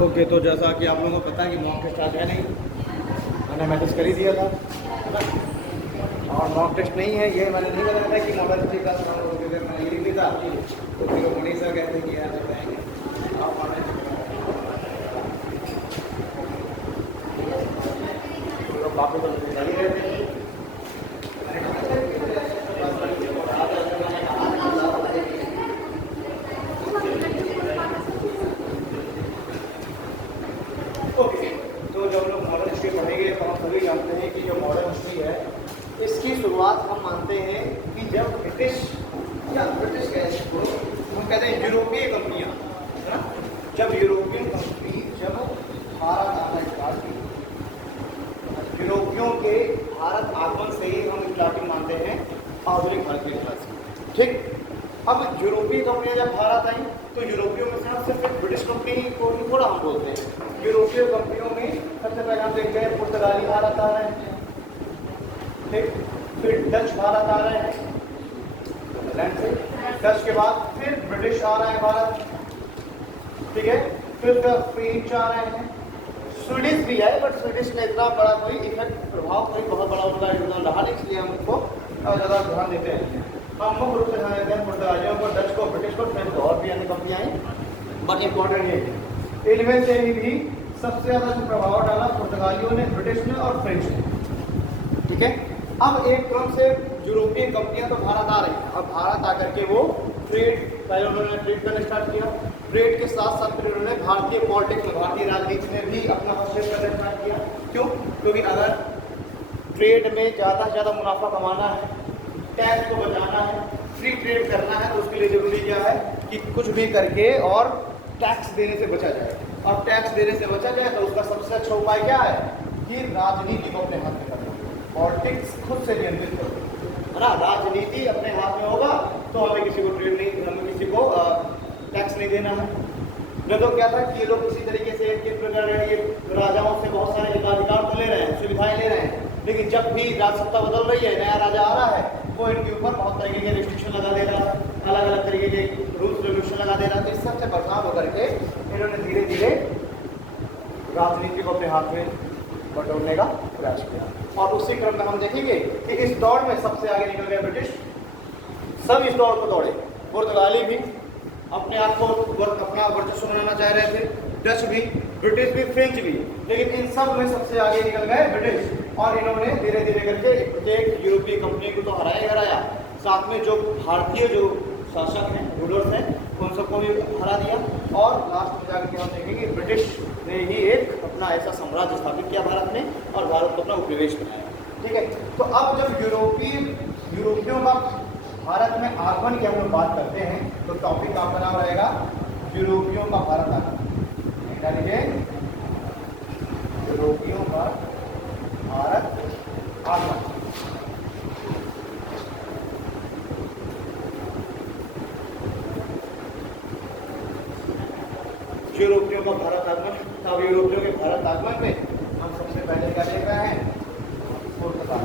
Okay, तो जैसा कि आप लोगों को पता है कि मॉक टेस्ट आज है नहीं, मैंने मैसेज कर ही दिया था, है ना। और मॉक टेस्ट नहीं है ये मैंने नहीं बताया था कि मॉडल थ्री का मैंने ये नहीं था, तो फिर मणि सर कहते कि यार बताएंगे आप बाकी तो नहीं रहते। ओके, तो जब लोग मॉडर्न हिस्ट्री पढ़ेंगे तो हम सभी जानते हैं कि जो मॉडर्न हिस्ट्री है इसकी शुरुआत हम मानते हैं कि जब ब्रिटिश को हम कहते हैं यूरोपीय कंपनियां, है ना, जब यूरोपियन कंपनी जब भारत आना स्टार्ट की, यूरोपियों के भारत आगमन से ही हम स्टार्टिंग मानते हैं आधुनिक भारत के इतिहास की। ठीक, अब यूरोपीय कंपनियां जब भारत आई तो यूरोपियों में सिर्फ ब्रिटिश कंपनी को ही थोड़ा हम बोलते हैं। यूरोपीय कंपनियों में सबसे पहले हम देखते हैं पुर्तगाली भारत आ रहे हैं, ठीक, फिर डच भारत आ रहे हैं इंग्लैंड से, डच के बाद फिर ब्रिटिश आ रहे हैं भारत, ठीक है, फिर फ्रेंच आ रहे हैं, स्वीडिश भी है, बट स्वीडिश में इतना बड़ा कोई इफेक्ट प्रभाव कोई बहुत बड़ा उनका योगदान रहा नहीं, इसलिए हम उसको ज़्यादा ध्यान देते हैं। हम मुख्य रूप से ध्यान देते हैं पुर्तगालियों को, डच को, ब्रिटिश को, फ्रेंच को, और भी अन्य कंपनियाँ आई, बट इम्पोर्टेंट ये है इनमें से भी सबसे ज़्यादा जो प्रभाव डाला पुर्तगालियों ने, ब्रिटिश ने और फ्रेंच ने, ठीक है। अब एक क्रम से यूरोपीय कंपनियां तो भारत आ रही हैं, अब भारत आकर के वो ट्रेड, पहले उन्होंने ट्रेड करना स्टार्ट किया, ट्रेड के साथ साथ फिर उन्होंने भारतीय पॉलिटिक्स में, भारतीय राजनीति में भी अपना हस्तक्षेप करना स्टार्ट किया। क्यों? क्योंकि अगर ट्रेड में ज़्यादा से ज़्यादा मुनाफा कमाना है, टैक्स को बचाना है, फ्री ट्रेड करना है, तो उसके लिए जरूरी क्या है कि कुछ भी करके और टैक्स देने से बचा जाए। और टैक्स देने से बचा जाए तो उसका सबसे अच्छा उपाय क्या है कि राजनीति को अपने हाथ में करना, पॉलिटिक्स खुद से नियंत्रित करो, है ना। राजनीति अपने हाथ में होगा तो हमें किसी को ट्रेड नहीं, हमें किसी को टैक्स नहीं देना है। न तो क्या था कि ये लोग किसी तरीके से राजाओं से बहुत सारे एकाधिकार तो ले रहे हैं, सुविधाएं ले रहे हैं, लेकिन जब भी राजसत्ता बदल रही है, नया राजा आ रहा है, वो इनके ऊपर बहुत तरीके के रिस्ट्रिक्शन लगा दे रहा है, अलग अलग तरीके के रूल्स रेगुलेशन लगा दे रहा है। तो इस सबसे बचाव होकर के इन्होंने धीरे धीरे राजनीति को अपने हाथ में बटोरने का प्रयास किया। और उसी क्रम में हम देखेंगे कि इस दौड़ में सबसे आगे निकल गए ब्रिटिश, सब इस दौड़ को दौड़े, पुर्तगाली भी अपने आप को अपना वर्चस्व बनाना चाह रहे थे, डच भी, ब्रिटिश भी, फ्रेंच भी, लेकिन इन सब में सबसे आगे निकल गए ब्रिटिश। और इन्होंने धीरे धीरे करके प्रत्येक यूरोपीय कंपनी को तो हराया, साथ में जो भारतीय जो शासक हैं, रूलर्स हैं, उन सबको भी हरा दिया। और लास्ट में जाकर हम देखेंगे ब्रिटिश ने ही एक अपना ऐसा साम्राज्य स्थापित किया भारत में और भारत को अपना उपनिवेश बनाया, ठीक है। तो अब जब यूरोपियों का भारत में आगमन की हम लोग बात करते हैं तो टॉपिक आपका नाम रहेगा यूरोपियों का भारत आगमन, यानी यूरोपियों का भारत आगमन। यूरोपियों का भारत आगमन। अब यूरोपियों के भारत आगमन में हम सबसे पहले क्या देख रहे हैं, पुर्तगाल,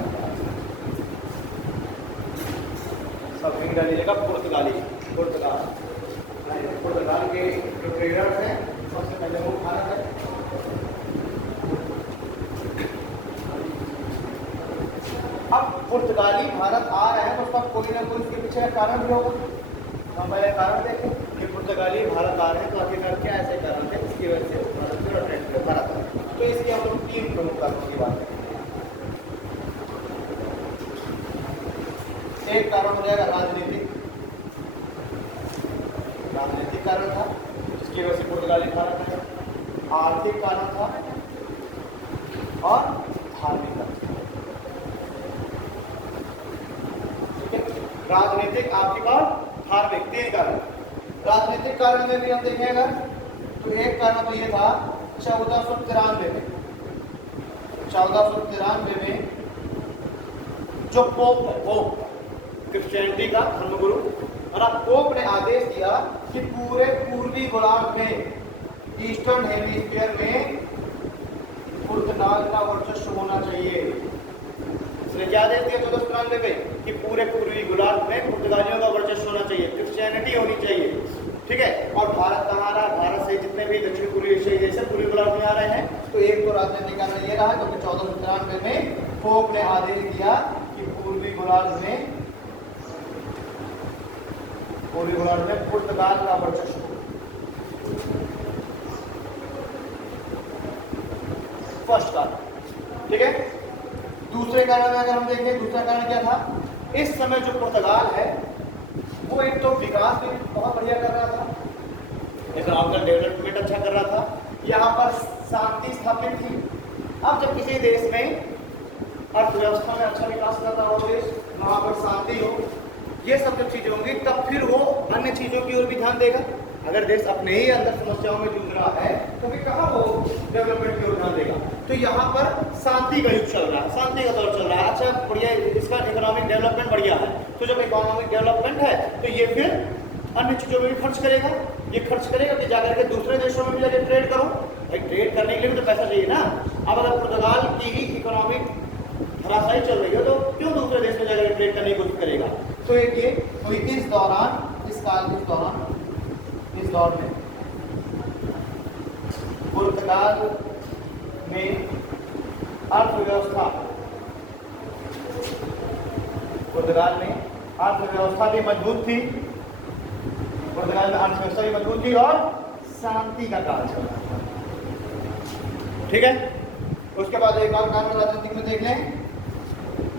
सब डालिएगा पुर्तगाल के जो ट्रेडर्स हैं सबसे पहले वो भारत है। अब पुर्तगाली भारत आ रहे हैं तो उसका कोई ना कोई उसके पीछे का कारण भी होगा। हम पहले कारण देखें कि पुर्तगाली भारत आ रहे हैं तो आखिरकार क्या ऐसे कारण थे इसकी वजह से भारत आ रहे हैं। तो इसकी हम लोग 3 प्रमुख कारणों की बात करेंगे। एक कारण हो जाएगा राजनीतिक कारण था जिसकी वजह से पुर्तगाली भारत आया, आर्थिक कारण था और धार्मिक कारण। ठीक है, राजनीतिक, आर्थिक और धार्मिक 3 कारण। राजनीतिक कारण में भी हम देखेंगे तो एक कारण तो ये था 1493 में जो पोप है, पोप क्रिश्चियनिटी का धर्मगुरु, और पोप ने आदेश दिया कि पूरे पूर्वी गोलार्ध में, ईस्टर्न हेमिस्फीयर में पुर्तगाल का वर्चस्व होना चाहिए। इसने क्या आदेश दिया 1493 में कि पूरे पूर्वी गोलार्ध में पुर्तगालियों का वर्चस्व होना चाहिए, क्रिश्चियनिटी होनी चाहिए, ठीक है। और भारत कहाँ रहा, भारत से जितने भी दक्षिण पूर्वी एशिया देश तो एक तो राजनीतिक कारण ये रहा क्योंकि 1493 में पोप ने आदेश दिया कि पूर्वी गोलार्ध में पुर्तगाल का वर्चस्व। फर्स्ट कारण, ठीक है। दूसरे कारण में अगर हम देखें, दूसरा कारण क्या था, इस समय जो पुर्तगाल है वो एक तो विकास भी बहुत बढ़िया कर रहा था, इकोनॉमिकल डेवलपमेंट अच्छा कर रहा था, यहाँ पर शांति स्थापित थी। अब जब किसी देश में अर्थव्यवस्था में अच्छा विकास कर रहा हो देश, वहाँ पर शांति हो, ये सब जब चीजें होंगी तब फिर वो अन्य चीजों की ओर भी ध्यान देगा। अगर देश अपने ही अंदर समस्याओं में जूझ रहा है तो फिर कहाँ वो डेवलपमेंट की ओर ध्यान देगा। तो यहाँ पर शांति का युग चल रहा है, शांति का दौर चल रहा है, अच्छा बढ़िया, इसका इकोनॉमिक डेवलपमेंट बढ़िया है। तो जब इकोनॉमिक डेवलपमेंट है तो ये फिर अन्य चीजों में भी खर्च करेगा, ये खर्च करेगा कि जाकर के दूसरे देशों में भी जाकर ट्रेड करो। भाई ट्रेड करने के लिए भी तो पैसा चाहिए ना। अब अगर पुर्तगाल की ही इकोनॉमिक धराशायी चल रही है तो क्यों दूसरे देश में जाकर ट्रेड करने की कोशिश करेगा। तो एक ये, तो इस दौरान, इस काल के दौरान, इस दौर में पुर्तगाल में अर्थव्यवस्था, पुर्तगाल में अर्थव्यवस्था भी मजबूत थी, पुर्तगाल में अर्थव्यवस्था भी मजबूत थी और शांति का काल चल रहा था, ठीक है। उसके बाद एक और कारण राजनीतिक में देख लें,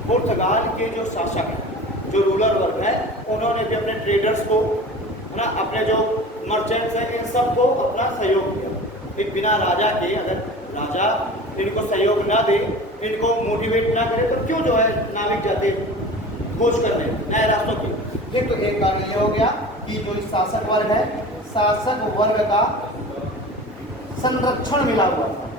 पुर्तगाल के जो शासक हैं, जो रूलर वर्ग है, उन्होंने भी अपने ट्रेडर्स को, है ना, अपने जो मर्चेंट्स हैं, इन सब को अपना सहयोग दिया। फिर बिना राजा के, अगर राजा इनको सहयोग ना दे, इनको मोटिवेट ना करे तो क्यों जो है नाविक जाते खोज करने नए रास्तों की। ठीक, तो एक कारण ये हो गया कि जो शासक वर्ग है, शासक वर्ग का संरक्षण मिला हुआ था,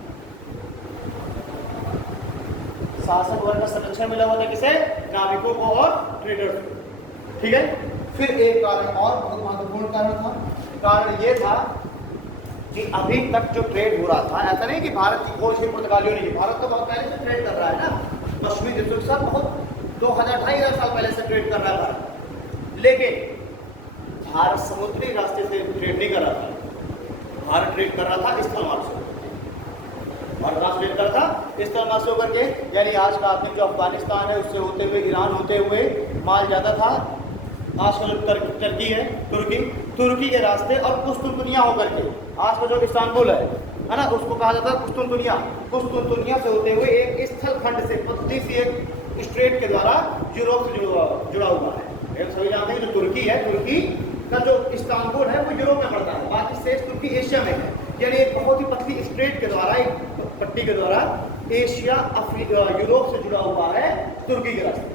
शासक वर्ग का संरक्षण मिला हुआ था किसे, नाविकों को और ट्रेडर्स को, ठीक है। फिर एक कारण और बहुत महत्वपूर्ण कारण था, कारण ये था कि अभी तक जो ट्रेड हो रहा था, ऐसा नहीं कि भारत की खोज ही पुर्तगालियों ने की, भारत तो बहुत पहले से ट्रेड कर रहा है ना, पश्चिमी देशों के साथ बहुत 2000-2500 साल पहले से ट्रेड कर रहा है भारत। लेकिन भारत समुद्री रास्ते से ट्रेड नहीं कर रहा था, भारत ट्रेड कर रहा था स्थल मार्ग से, भारत राष्ट्र ट्रेड कर रहा था स्थल मार्ग से होकर के, यानी आज का आदमी जो अफगानिस्तान है उससे होते हुए, ईरान होते हुए माल जाता था, आज का जो टर्की है, तुर्की के रास्ते, और कुस्तुनतुनिया होकर के, आज का जो इस्तांबुल है ना, उसको कहा जाता है कुस्तुनतुनिया से होते हुए एक स्थल खंड से, पतली सी एक स्ट्रेट के द्वारा यूरोप से जुड़ा हुआ है। सभी जानते हैं जो तुर्की है, तुर्की का जो इस्तांबुल है वो यूरोप में पड़ता है, बाकी शेष तुर्की एशिया में है, यानी एक बहुत ही पतली स्ट्रेट के द्वारा, एक पट्टी के द्वारा एशिया यूरोप से जुड़ा हुआ है तुर्की के रास्ते,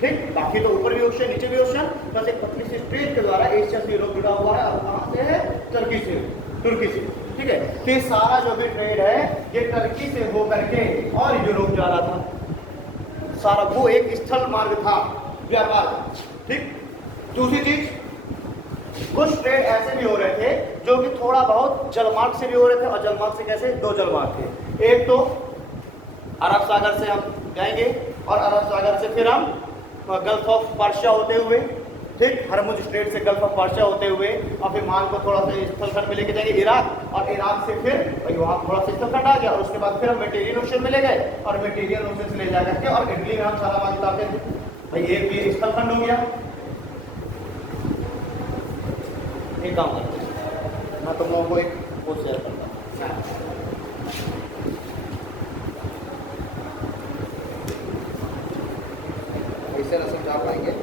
ठीक। बाकी तो ऊपर भी ओशन, नीचे भी ओशन, बस एक पतली सी स्ट्रेट के द्वारा एशिया से यूरोप जुड़ा हुआ है, और कहाँ से है, तुर्की से, ठीक है। तो ये सारा जो भी ट्रेड है ये टर्की से होकर के और यूरोप जा रहा था, सारा वो एक स्थल मार्ग था व्यापार, ठीक। दूसरी चीज, कुछ ट्रेड ऐसे भी हो रहे थे जो कि थोड़ा बहुत जलमार्ग से भी हो रहे थे, और जलमार्ग से कैसे, दो जलमार्ग थे, एक तो अरब सागर से हम जाएंगे और अरब सागर से फिर हम गल्फ ऑफ पर्शिया होते हुए, ठीक, हरमुज स्ट्रेट से गल्फ ऑफ पर्शिया होते हुए, और फिर माल को थोड़ा सा स्थलखंड में लेके जाएंगे इराक, और इराक से फिर वहाँ थोड़ा सा स्थलखंड आ गया, और उसके बाद फिर हम मेडिटेरियन ओशन में ले गए, और मेडिटेरियन ओशन से ले जा करके और इटली में हम सारा माल उतारते थे। भाई ये स्थलखंड हो गया। एक काम करते हैं, मैं तुम लोगों को एक पोस्ट शेयर करता हूँ, ऐसे न समझा पाएंगे।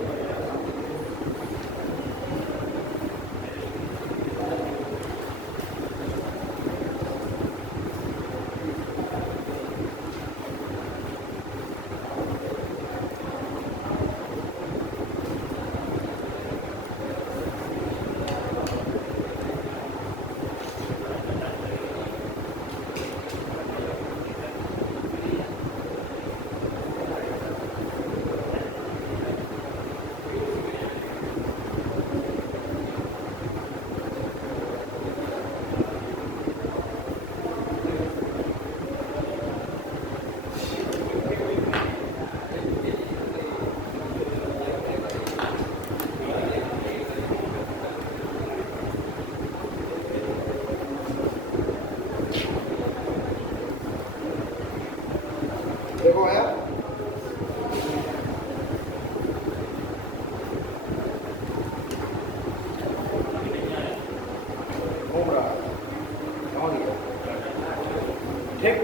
रहा है। समझ गया? ठीक।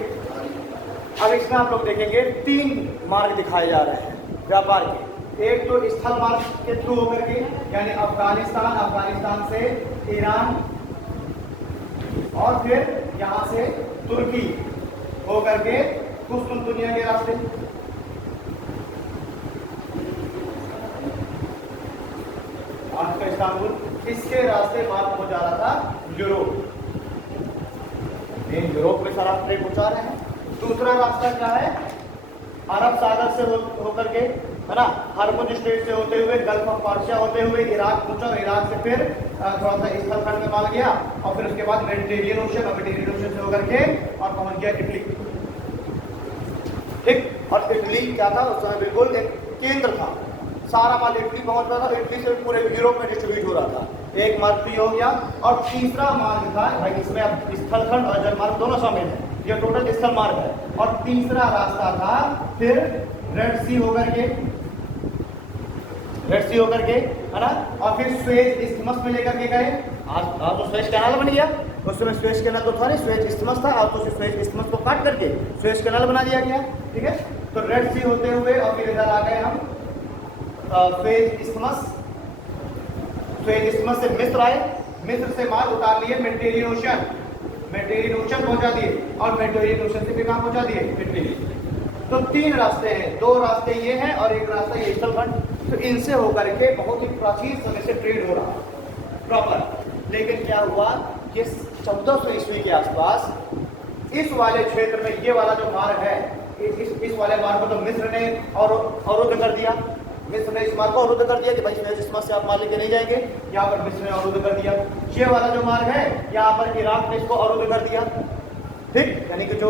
अब इसमें आप लोग देखेंगे 3 मार्ग दिखाए जा रहे हैं व्यापार के। एक तो स्थल मार्ग के थ्रू होकर के, यानी अफगानिस्तान से ईरान और फिर यहाँ से तुर्की होकर के कुस्तुनतुनिया के रास्ते, आज का इस्तांबुल, इसके रास्ते माल पहुंच जा रहा था यूरोप। यूरोप में सारा ट्रेड पहुंचा रहे हैं। दूसरा रास्ता क्या है? अरब सागर से होकर के, है ना, हार्मुज स्ट्रेट से होते हुए गल्फ ऑफ पार्शिया होते हुए इराक पहुंचा, इराक से फिर थोड़ा सा स्थल खंड में माल गया और फिर उसके बाद मेडिटेरियन ओशन से होकर के और पहुंच गया इटली। ठीक। और इटली क्या था उस समय? बिल्कुल एक केंद्र था, सारा माल इटली पहुंच रहा था, इटली से पूरे यूरोप में डिस्ट्रीब्यूट हो रहा था। एक मार्ग फ्री हो गया। और तीसरा मार्ग था भाई, इसमें अब स्थल खंड और जल मार्ग दोनों शामिल है, ये टोटल स्थल मार्ग है। और तीसरा रास्ता था फिर रेड सी होकर के, है ना, और फिर स्वेज इस्थमस में लेकर के गए। आज तो स्वेज कैनाल बन गया, उस समय स्वेज कैनाल तो था नहीं, स्वेज इस्थमस था। अब तो स्वेज इस्थमस को काट करके स्वेज कैनाल बना दिया गया। ठीक है। तो रेड सी होते हुए और फिर इधर आ गए हम स्वेज इस्थमस से मिस्र आए, मिस्र से माल उतार लिए मेडिटेरियन ओशन पहुंचा दिए और मेडिटेरियन ओशन से भी कहां पहुंचा दिए? इटली। तो 3 रास्ते हैं, 2 रास्ते ये हैं और एक रास्ता ये स्थल खंड। तो इनसे होकर के बहुत ही प्राचीन समय से ट्रेड हो रहा प्रॉपर। लेकिन क्या हुआ कि 1400 ईस्वी के आसपास इस वाले क्षेत्र में ये वाला जो मार्ग है, इस वाले मार्ग को तो मिस्र ने अवरुद्ध कर दिया। मिस्र ने इस मार्ग को अवरुद्ध कर दिया कि भाई इस्थमस से आप माल लेके नहीं जाएंगे। यहाँ पर मिस्र ने अवरुद्ध कर दिया। ये वाला जो मार्ग है यहाँ पर इराक ने इसको अवरुद्ध कर दिया। ठीक। यानी कि जो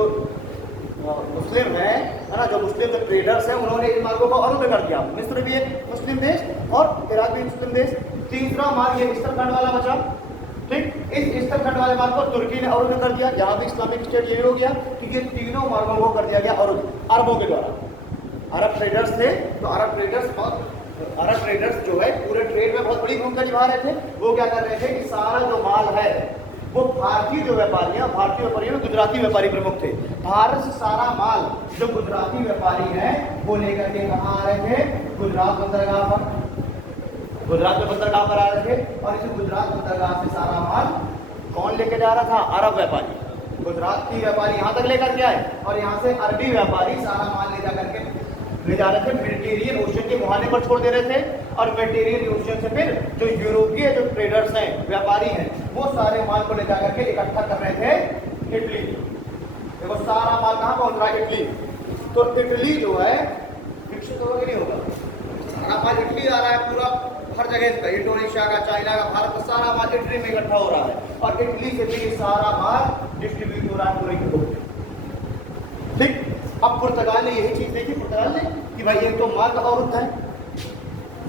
मुस्लिम है ना, जो मुस्लिम ट्रेडर्स हैं, उन्होंने इन मार्गों को अवरुद्ध कर दिया। मिस्र भी एक मुस्लिम देश और इराक भी मुस्लिम देश। तीसरा मार्ग ये स्थल खंड वाला बचा। ठीक। इस स्थल खंड वाले मार्ग को तुर्की ने अवरुद्ध कर दिया। यहाँ भी इस्लामिक स्टेट ये हो गया कि ये तीनों मार्गों को कर दिया गया अवरुद्ध अरबों के द्वारा। अरब ट्रेडर्स थे, तो अरब ट्रेडर्स जो है पूरे ट्रेड में बहुत बड़ी भूमिका निभा रहे थे। वो क्या कर रहे थे कि सारा जो माल है वो भारतीय जो व्यापारी हैं, भारतीय व्यापारी में गुजराती व्यापारी प्रमुख थे। भारत से सारा माल जो गुजराती व्यापारी हैं वो लेकर के कहाँ आ रहे थे? गुजरात बंदरगाह पर, गुजरात में बंदरगाह पर आ रहे थे। और इस गुजरात बंदरगाह से सारा माल कौन लेके जा रहा था? अरब व्यापारी। गुजरात की व्यापारी यहाँ तक लेकर के आए और यहाँ से अरबी व्यापारी सारा माल ले जा रहे थे, मेडिटेरियन ओशन के मुहाने पर छोड़ दे रहे थे। और मेडिटेरियन ओशन से फिर जो यूरोपीय जो ट्रेडर्स हैं, व्यापारी हैं, वो सारे माल को ले जा करके इकट्ठा कर रहे थे इटली। देखो सारा माल कहाँ पहुंच रहा है? इटली। तो इटली जो है विकसित होगा कि नहीं होगा? सारा माल इटली आ रहा है, पूरा हर जगह से, इंडोनेशिया का, चाइना का, भारत का सारा माल इटली में इकट्ठा हो रहा है। और इटली से भी सारा माल डिस्ट्रीब्यूट हो रहा है पूरे यूरोप में। ठीक। अब पुर्तगाल ने यही चीज देखी, पुर्तगाल ने कि भाई ये तो माल का अवरुद्ध है,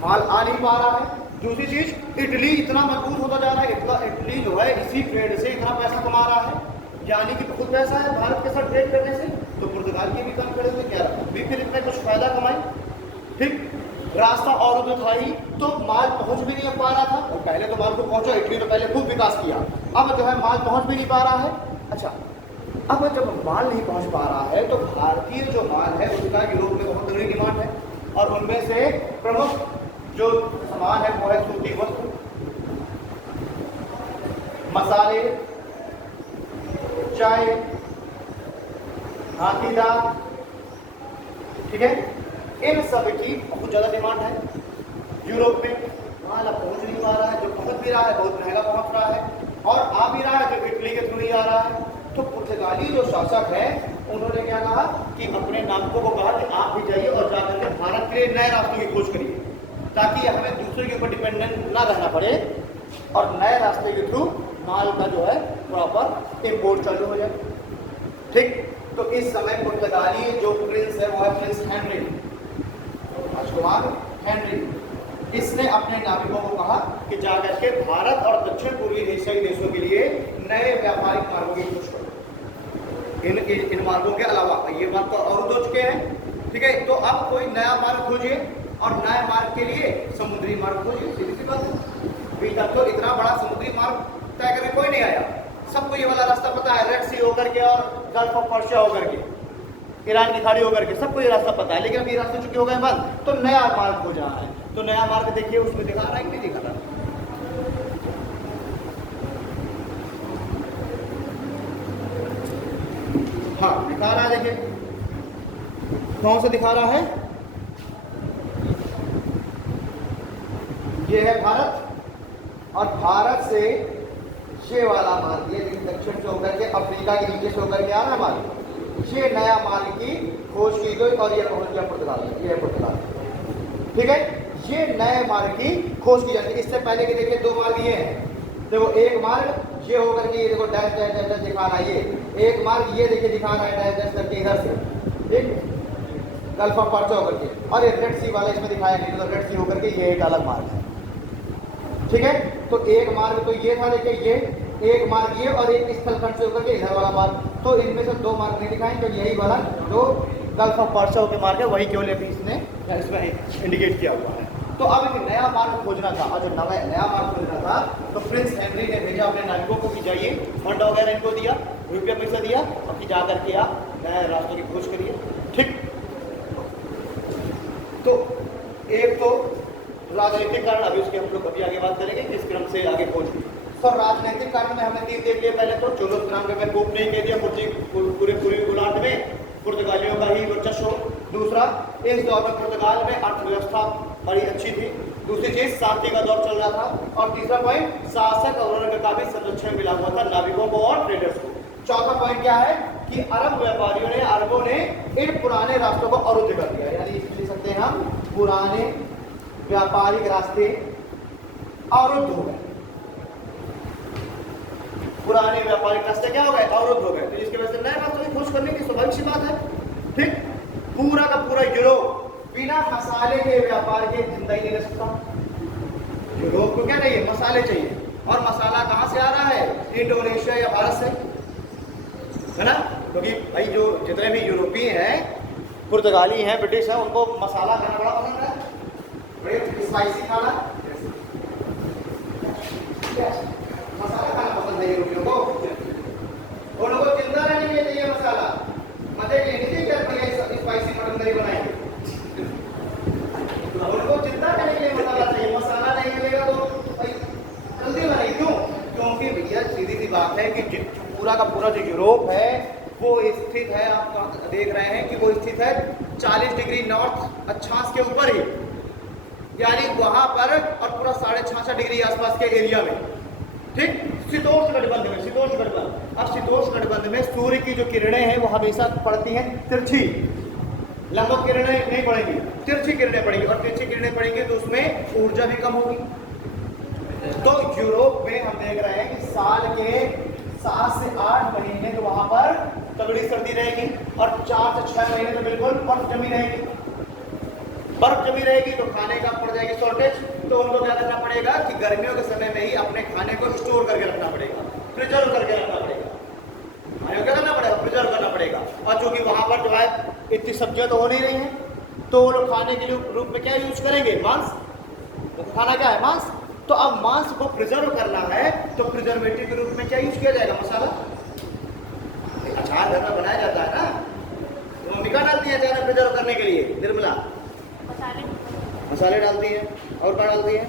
माल आ नहीं पा रहा है। दूसरी चीज, इटली इतना मजबूत होता जा रहा है, इटली जो है इसी ट्रेड से इतना पैसा कमा रहा है, यानी कि बहुत पैसा है भारत के साथ ट्रेड करने से। तो पुर्तगाल के भी काम खड़े हुए क्या भी फिर इतना कुछ फायदा कमाए। ठीक। रास्ता अवरुद्ध था ही, तो माल पहुंच भी नहीं पा रहा था। और पहले तो माल को पहुंचा, इटली तो पहले खूब विकास किया, अब जो है माल पहुंच भी नहीं पा रहा है। अच्छा, अब जब माल नहीं पहुंच पा रहा है तो भारतीय जो माल है उसका यूरोप में बहुत बड़ी डिमांड है। और उनमें से प्रमुख जो सामान है वो है सूती वस्त्र, मसाले, चाय, हाथी दांत। ठीक है। इन सब की बहुत ज्यादा डिमांड है यूरोप में। माल अब पहुंच नहीं पा रहा है, जो पहुंच भी रहा है बहुत महंगा पहुंच रहा है, और आ भी रहा है जो इटली के थ्रू ही आ रहा है। तो पुर्तगाली जो शासक है उन्होंने क्या कहा कि अपने नाविकों को कहा कि आप भी जाइए और जाकर के भारत के लिए नए रास्तों की खोज करिए, ताकि हमें दूसरे के ऊपर डिपेंडेंट ना रहना पड़े और नए रास्ते के थ्रू माल का जो है प्रॉपर इंपोर्ट चालू हो जाए। ठीक। तो इस समय पुर्तगाली जो प्रिंस है वो है प्रिंस हेनरी, राजकुमार हेनरी। इसने अपने नाविकों को कहा कि जाकर के भारत और दक्षिण पूर्वी एशियाई देशों के लिए नए व्यापारिक मार्गों की खोज करो। इन मार्गों के अलावा ये मार्ग तो अवरुद्ध हो चुके हैं। ठीक है। तो अब कोई नया मार्ग खोजिए और नए मार्ग के लिए समुद्री मार्ग खोजिए। सीधी सी बात है, अभी तक तो इतना बड़ा समुद्री मार्ग तय करने कोई नहीं आया। सबको ये वाला रास्ता पता है, रेड सी होकर के और गल्फ ऑफ पर्शिया होकर के, ईरान की खाड़ी होकर के, सबको ये रास्ता पता है। लेकिन अब ये रास्ते चुके हो गए बंद, तो नया मार्ग हो जहाँ है, तो नया मार्ग देखिए उसमें दिखा रहा है कि नहीं दिखा रहा? हाँ दिखा रहा है, देखिए कौन सा दिखा रहा है? ये है भारत, और भारत से ये वाला मार्ग, ये दक्षिण से होकर के अफ्रीका के नीचे से होकर के आ रहा है मार्ग, ये नया मार्ग की खोज की गई और ये पहुंच गया पुर्तगाल, ये है पुर्तगाल। ठीक है, ये नए मार्ग की खोज की जाती है। इससे पहले के देखिए 2 मार्ग ये हैं, देखो एक मार्ग ये होकर के, ये देखो डैश डैश डैश डैश दिखा रहा है, ये एक मार्ग ये देखिए दिखा रहा है डैश डैश करके इधर से, ठीक, गल्फ ऑफ पर्शिया होकर के, और ये रेड सी वाला इसमें दिखाया नहीं, तो रेड सी होकर के ये एक अलग मार्ग है। ठीक है, तो एक मार्ग तो ये था, देखिए ये एक मार्ग ये, और एक स्थलखंड से होकर के इधर वाला मार्ग, तो इनमें से 2 मार्ग नहीं दिखाएं, तो यही वाला जो गल्फ ऑफ पर्शिया के मार्ग है वही केवल अभी इसने इसमें इंडिकेट किया हुआ है। तो अब एक नया मार्ग खोजना था, और जब नया मार्ग खोजना था तो प्रिंस हेनरी ने भेजा अपने नाविकों को कि जाइए, फंड वगैरह इनको दिया, रुपया पैसा दिया, और कि जा करके आप नए रास्तों की खोज करिए। ठीक, तो एक तो राजनीतिक कारण, अभी उसके हम लोग अभी आगे बात करेंगे किस क्रम से आगे पहुंच गए। तो राजनीतिक कारण में हमने 3 देख लिए। पहले तो 1493 में पोप ने कह दिया पूरे पूर्वी गोलार्ध में पुर्तगालियों का ही वर्चस्व। दूसरा, इस दौर में पुर्तगाल में अर्थव्यवस्था बड़ी अच्छी थी। दूसरी चीज, शांति का दौर चल रहा था। और तीसरा पॉइंट, शासक और वर्ग का भी संरक्षण मिला हुआ था नाविकों को और ट्रेडर्स को। चौथा पॉइंट क्या है कि अरब व्यापारियों ने, अरबों ने इन पुराने रास्तों को अवरुद्ध कर दिया, यानी लिख सकते हैं हम पुराने व्यापारिक रास्ते अवरुद्ध हो गए। पुराने व्यापारिक रास्ते क्या हो गए? अवरुद्ध हो गए। तो जिसकी वजह से नए रास्तों की खोज करने की स्वाभाविक सी बात है। ठीक, पूरा का पूरा यूरोप बिना मसाले के व्यापार के जिंदा ही नहीं रह सकता। यूरोप को क्या चाहिए? मसाले चाहिए। और मसाला कहां से आ रहा है? इंडोनेशिया या भारत से, है ना? क्योंकि भाई जो जितने भी यूरोपीय हैं, पुर्तगाली हैं, ब्रिटिश है, उनको मसाला खाना बड़ा पसंद है, बड़े स्पाइसी खाना, मसाला खाना पसंद है यूरोपियों को। उनको जिंदा रहने के लिए चाहिए मसाला, मजे के लिए नहीं चाहिए स्पाइसी मटन करी बनाएंगे। उनको जिंदा रहने के लिए मसाला चाहिए, मसाला नहीं मिलेगा तो भाई जल्दी बनेगी। क्यों? क्योंकि भैया सीधी सी बात है कि पूरा का पूरा जो यूरोप है वो स्थित है, आप देख रहे हैं कि वो स्थित है 40 डिग्री नॉर्थ अक्षांश के ऊपर ही, यानी वहां पर, और पूरा 66.5 डिग्री आसपास के एरिया में। ठीक, शीतोष्ण कटिबंध में, शीतोष्ण कटिबंध। अब शीतोष्ण कटिबंध में सूर्य की जो किरणें हैं वो हमेशा पड़ती हैं तिरछी, लंबवत किरणें नहीं पड़ेंगी, तिरछी किरणें पड़ेंगी, और तिरछी किरणें पड़ेंगी तो उसमें ऊर्जा भी कम होगी। तो यूरोप में हम देख रहे हैं कि साल के 7 से 8 महीने तो वहां पर तगड़ी सर्दी रहेगी, और 4 से 6 महीने तो बिल्कुल बर्फ जमी रहेगी। बर्फ जमी रहेगी तो खाने का पड़ जाएगी शॉर्टेज। तो उनको क्या करना पड़ेगा कि गर्मियों के समय में ही अपने खाने को स्टोर करके रखना पड़ेगा, प्रिजर्व करके रखना पड़ेगा। खाने को क्या करना पड़ेगा? प्रिजर्व करना पड़ेगा। और चूंकि वहां पर जो है इतनी सब्जियां तो हो नहीं रही हैं, तो वो लोग खाने के रूप में क्या यूज करेंगे? मांस। तो खाना क्या है? मांस। तो अब मांस को प्रिजर्व करना है तो प्रिजर्वेटिव के रूप में क्या यूज किया जाएगा? मसाला। अचार घर में बनाया जाता है ना, तो मम्मी क्या डालती है अचार में प्रिजर्व करने के लिए? निर्मला मसाले डालती है। और क्या डालती है?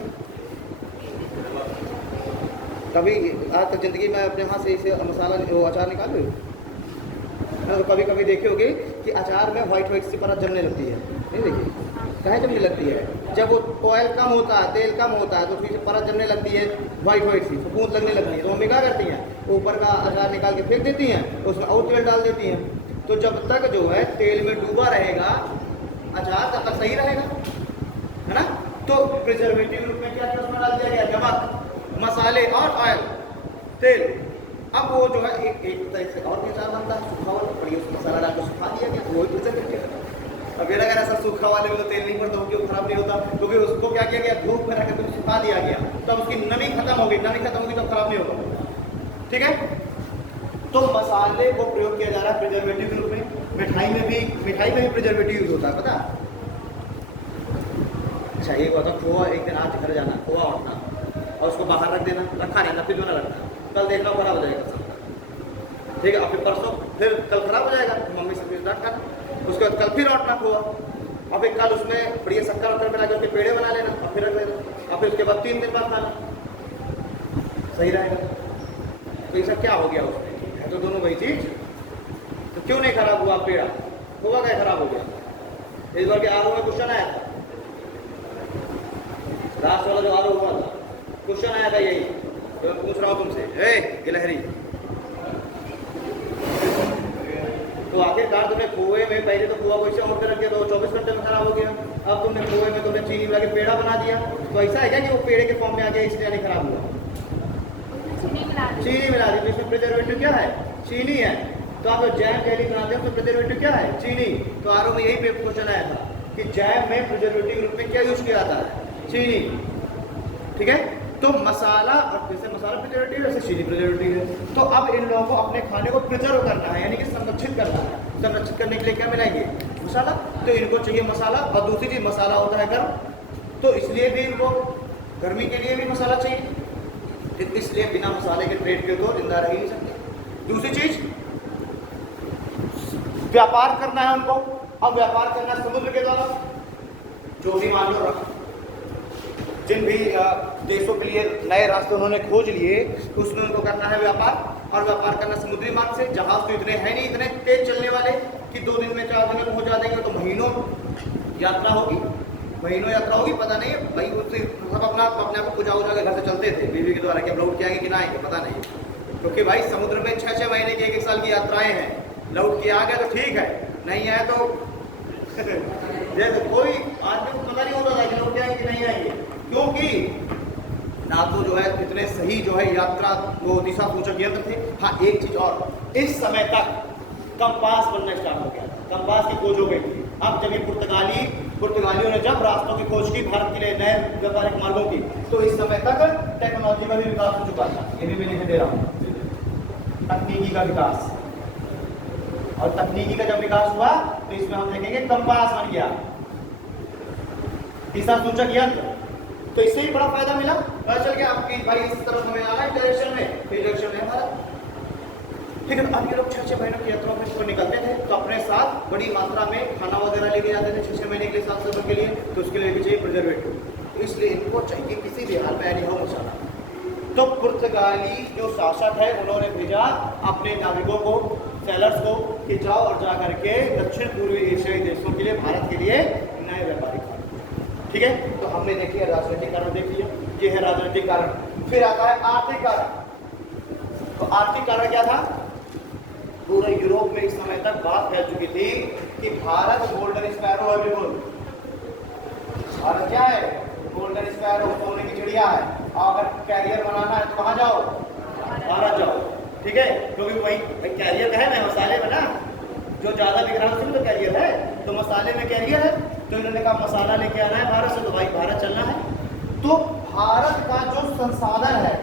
कभी आज तक जिंदगी में अपने हाथ से इसे मसाला वो अचार निकाल लो? तो कभी कभी देखे होगे कि अचार में व्हाइट सी परत जमने लगती है, नहीं देखिए? कहाँ जमने लगती है? जब वो ऑयल कम होता है, तेल कम होता है, तो उसकी परत जमने लगती है, व्हाइट सी फूंद लगने लगती है। तो मम्मी क्या करती हैं? ऊपर का अचार निकाल के फेंक देती हैं, उसमें और तेल डाल देती हैं। तो जब तक जो है तेल में डूबा रहेगा अचार, तब तक सही रहेगा, है ना? तो प्रिजर्वेटिव रूप में क्या उसमें डाल दिया गया? नमक, मसाले और ऑयल, तेल। अब वो जो है एक तरह से और भी अचार बनता है, सूखा वाला, बढ़िया मसाला डाल कर सुखा दिया गया, वही प्रिजर्वेटिव। अब ये अगर ऐसा सूखा वाले में तो तेल नहीं पड़ता, क्यों खराब नहीं होता? क्योंकि उसको क्या किया गया? धूप में रखकर सुखा दिया गया, तब उसकी नमी खत्म होगी, नमी खत्म होगी तो खराब नहीं होगा। ठीक है, तो मसाले को प्रयोग किया जा रहा है प्रिजर्वेटिव के रूप में। मिठाई में भी प्रिजर्वेटिव यूज होता है, पता? अच्छा, एक बात, खोआ एक दिन आज घर जाना, खोआ उठना और उसको बाहर रख देना, रखा रहना, फिर जो ना रखना, कल देखना खराब हो जाएगा सब। ठीक है, अब फिर परसों फिर कल खराब हो जाएगा, फिर मम्मी से फिर स्टार्ट करना, उसके बाद कल फिर औटना खोआ, और फिर कल उसमें बढ़िया शक्कर वक्कर मिला के उसके पेड़े बना लेना और फिर रख देना, और फिर उसके बाद 3 दिन बाद खाना, सही रहेगा। तो ये सब क्या हो गया उसमें, है तो दोनों वही चीज, तो क्यों नहीं खराब हुआ पेड़ा, हुआ क्या खराब हो गया। इस बार के आरोप में क्वेश्चन आया था, लास्ट वाला जो आरोप हुआ था, क्वेश्चन आया था यही, तो मैं पूछ रहा हूँ तुमसे, गिलहरी, तो आखिरकार तुमने कुएं में, पहले तो कुआ को उठ कर रख दिया तो 24 घंटे में खराब हो गया, अब तुमने कुएं में तुमने चीनी मिला के पेड़ा बना दिया, तो ऐसा है क्या कि वो पेड़े के फॉर्म में आ गया इसलिए नहीं खराब हुआ, चीनी मिला दी, तो इसमें प्रिजर्वेटिव क्या है, चीनी है। तो आप जैम जेली बनाते हो तो प्रिजर्वेटिव क्या है, चीनी। तो आरओ में यही क्वेश्चन आया था कि जैम में प्रिजर्वेटिव रूप में क्या यूज किया जाता है, चीनी, ठीक है। तो मसाला, और जैसे मसाला प्रिजर्वेटिव है वैसे चीनी प्रिजर्वेटिव है। तो अब इन लोगों को अपने खाने को प्रिजर्व करना है, यानी कि संरक्षित करना है। संरक्षित करने के लिए क्या मिलाएंगे, मसाला, तो इनको चाहिए मसाला। और दूसरी चीज मसाला होता है गर्म, तो इसलिए भी इनको गर्मी के लिए भी मसाला चाहिए, इसलिए बिना मसाले के पेट के तो जिंदा रह ही नहीं सकते। दूसरी चीज व्यापार करना है उनको, अब व्यापार करना है समुद्र के द्वारा, जो भी मान लो जिन भी देशों के लिए नए रास्ते उन्होंने खोज लिए, उसमें उनको करना है व्यापार, और व्यापार करना समुद्री मार्ग से। जहाज तो इतने हैं नहीं, इतने तेज चलने वाले कि 2 दिन में 4 दिन में पहुंचा देंगे, तो महीनों यात्रा होगी, महीनों यात्रा होगी, पता नहीं भाई उससे सब अपने आप को पूजा उजा के घर से चलते थे बीवी के द्वारा, कि अब लौट के आएंगे कि ना आएंगे पता नहीं, क्योंकि भाई समुद्र में 6-6 महीने की 1-1 साल की यात्राएं हैं, लौट के आ गए तो ठीक है, नहीं आए तो जैसे कोई आदमी को पता नहीं होता था कि लौट के आएंगे कि नहीं आएंगे, क्योंकि ना तो जो है इतने सही जो है यात्रा वो दिशा सूचक यंत्र थे। हाँ, एक चीज और, इस समय तक कंपास बनना स्टार्ट हो गया, कंपास की खोज हो गई थी। अब जब ये पुर्तगालियों ने जब रास्तों की खोज की भारत के लिए, नए व्यापारिक मार्गों की, तो इस समय तक टेक्नोलॉजी का भी विकास हो चुका था। ये भी मैं लिख दे रहा हूँ, तकनीकी का विकास, और तकनीकी का जब विकास हुआ तो इसमें हम देखेंगे कंपास बन गया, दिशा सूचक यंत्र। तो इससे ही बड़ा फायदा मिला, पता चल गया आपकी भाई इस तरफ हमें आना है डायरेक्शन में, डायरेक्शन में हमारा, ठीक है। अब ये लोग 6-6 महीनों की यात्रा में निकलते थे, तो अपने साथ बड़ी मात्रा में खाना वगैरह लेके जाते थे 6-6 महीने के लिए, 7 साल के लिए, तो उसके लिए भी चाहिए प्रिजर्वेटिव, तो इसलिए इनको चाहिए किसी भी हाल में नहीं हो मसाला। तो पुर्तगाली जो शासक है उन्होंने भेजा अपने नाविकों को, सेलर्स को, कि जाओ और जा करके दक्षिण पूर्वी एशियाई देशों के लिए, भारत के लिए नए व्यापारिक, ठीक है। तो हमने देखी है राजनीतिक कारण, देख लिया, ये है राजनीतिक कारण। फिर आता है आर्थिक कारण। तो आर्थिक कारण क्या था, पूरे यूरोप में इस समय तक बात फैल चुकी थी कि भारत गोल्डन स्पैरो है, बिल्कुल भारत क्या है, गोल्डन स्पैरो, सोने की चिड़िया है, और अगर कैरियर बनाना है तो कहाँ जाओ, भारत जाओ, ठीक है। क्योंकि वही कैरियर का है ना, मसाले में ना जो ज्यादा बिक रहा है तो कैरियर है, तो मसाले में कैरियर है, तो इन्होंने कहा मसाला लेके आना है भारत से, तो भाई भारत चलना है। तो भारत का जो संसाधन है,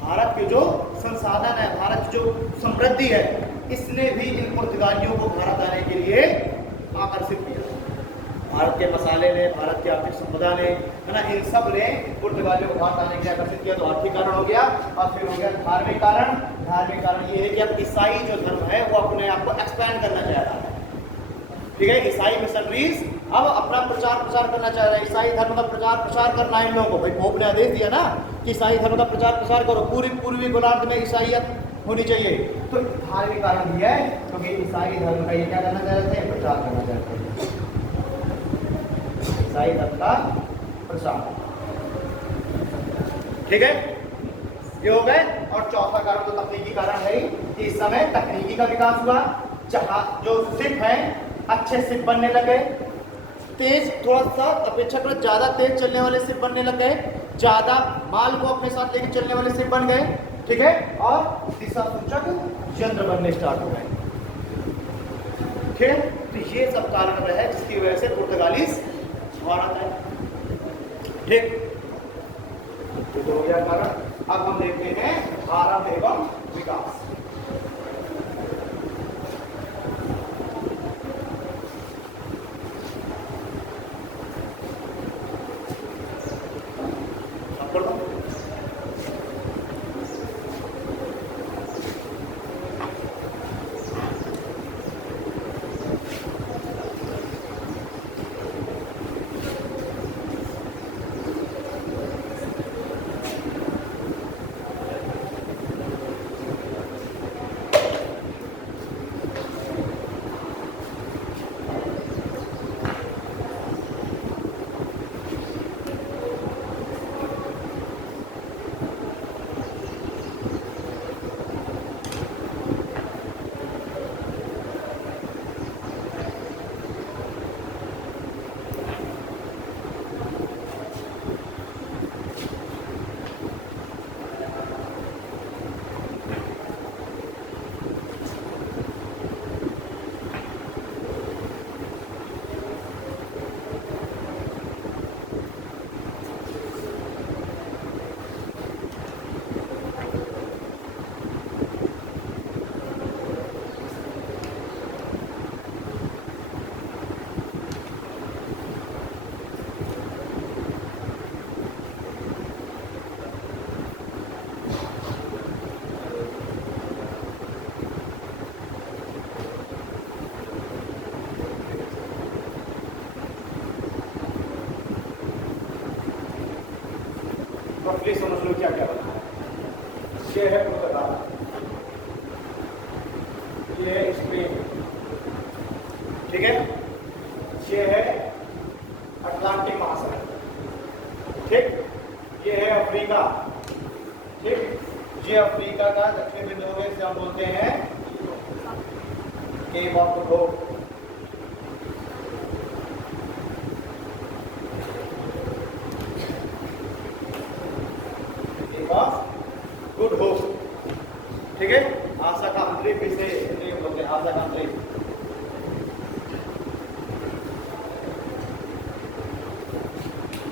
भारत के जो संसाधन है, भारत की जो समृद्धि है, इसने भी इन पुर्तगालियों को भारत आने के लिए आकर्षित किया। भारत के मसाले ने, भारत की आर्थिक संपदा ने, है ना, इन सब ने पुर्तगालियों को भारत आने के लिए आकर्षित किया। तो आर्थिक कारण हो गया, और फिर हो गया धार्मिक कारण। धार्मिक कारण ये है कि अब ईसाई जो धर्म है वो अपने आप को एक्सपैंड करना चाह रहा है, ठीक है। ईसाई मिशनरीज अब अपना प्रचार प्रसार करना चाह रहा है, ईसाई धर्म का प्रचार प्रसार करना है इन लोगों को। भाई पोप ने आदेश दिया ना कि ईसाई धर्म का प्रचार प्रसार करो, पूर्वी गोलार्ध में ईसाईयत होनी चाहिए। तो धार्मिक कारण भी है, क्योंकि ईसाई धर्म का ये क्या करना चाह रहे थे, प्रचार करना चाहते थे, ईसाई धर्म का प्रसार, ठीक है, ये हो गए। और चौथा कारण तो तकनीकी कारण है कि इस समय तकनीकी का विकास हुआ, जहां जो शिप है अच्छे शिप बनने लगे, तेज, थोड़ा सा अपेक्षाकृत ज्यादा तेज चलने वाले शिप बनने लग गए, ज्यादा माल को अपने साथ लेके चलने वाले शिप बन गए, ठीक है। और दिशा सूचक यंत्र बनने स्टार्ट हो गए, ठीक है। तो ये सब कारण रहे जिसकी वजह से पुर्तगालीस भारत है, ठीक। तो हो गया कारण। अब हम देखते हैं आरंभ एवं विकास। रफली समझ लो क्या क्या बना है। ये है पुर्तगाल, ये है स्पेन, ठीक है, ये है अटलांटिक महासागर, ठीक, ये है अफ्रीका, ठीक, ये अफ्रीका का दक्षिण बिंदु है, इसे हम बोलते हैं Cape of Good Hope. Cape of Good Hope, ठीक है, आशा का अंतरिक्ष, इसे बोलते हैं आशा का अंतरिक्ष।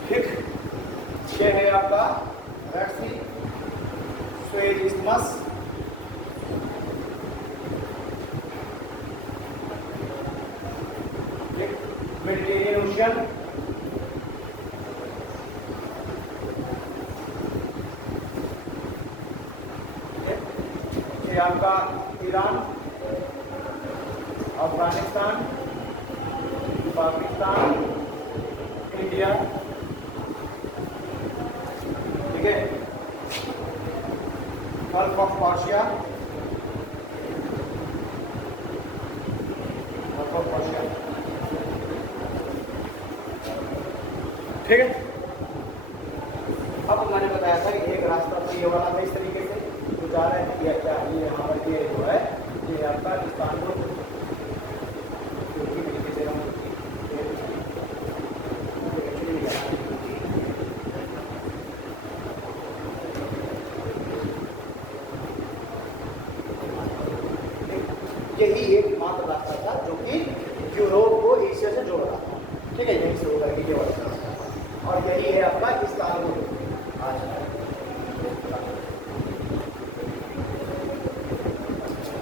ठीक, ये है आपका रेड सी, सुएज इस्थमस, मेडिटेरियन ओशन, ये आपका ईरान, अफगानिस्तान, पाकिस्तान, इंडिया, ठीक है, gulf of Persia, gulf of Persia, ठीक है। अब मैंने बताया था कि एक रास्ता तो ये वाला था इस तरीके से, तो जा रहे हैं कि अच्छा ये यहाँ पर ये जो है ये आपका इस्तांबुल तरीके से हम यही एक मात्र रास्ता था जो कि यूरोप को एशिया से जोड़ रहा था, ठीक है, यहीं से होकर के ये वाला रास्ता, और यही है आपका इस्तांबुल।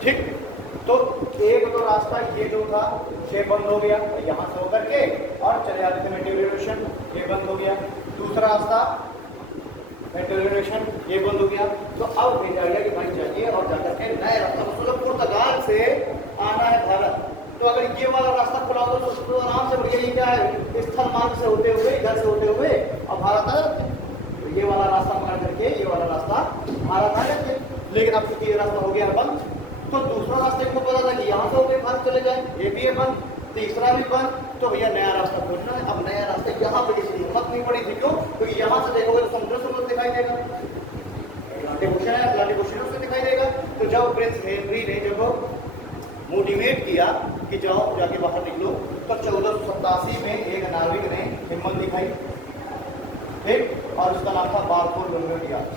ठीक, तो एक तो रास्ता ये जो था ये बंद हो गया, यहाँ से होकर के और चले जाते थे मेडिटेरियन ओशन, ये बंद हो गया। दूसरा रास्ता मेडिटेरियन ओशन, ये बंद हो गया। तो अब भेजा गया कि भाई जाइए और जाकर के नए रास्ता, मतलब पुर्तगाल से आना है भारत, तो अगर ये वाला रास्ता खुला हो तो आराम से बढ़िया, ये क्या है स्थल मार्ग से होते हुए, इधर से होते हुए और भारत आ जाते, तो ये वाला रास्ता पकड़ करके ये वाला रास्ता भारत आ जाते। लेकिन अब चूंकि ये रास्ता हो गया बंद, तो दूसरा रास्ता इनको पता था कि यहाँ से होकर भारत चले जाए, ये भी है बंद, तीसरा भी बंद, तो भैया नया रास्ता खोजना है। अब नया रास्ता यहाँ पे इसलिए हिम्मत नहीं पड़ी थी, क्यों? क्योंकि यहाँ से देखोगे तो समुद्र दिखाई देगा, अटलांटिक ओशन है, अटलांटिक ओशन उससे दिखाई देगा। तो जब प्रिंस हेनरी ने जब मोटिवेट किया कि जाओ जाके बाहर निकलो, तो 1487 में एक नाविक ने हिम्मत दिखाई, ठीक, और उसका नाम था बारथोलोमेव डियाज।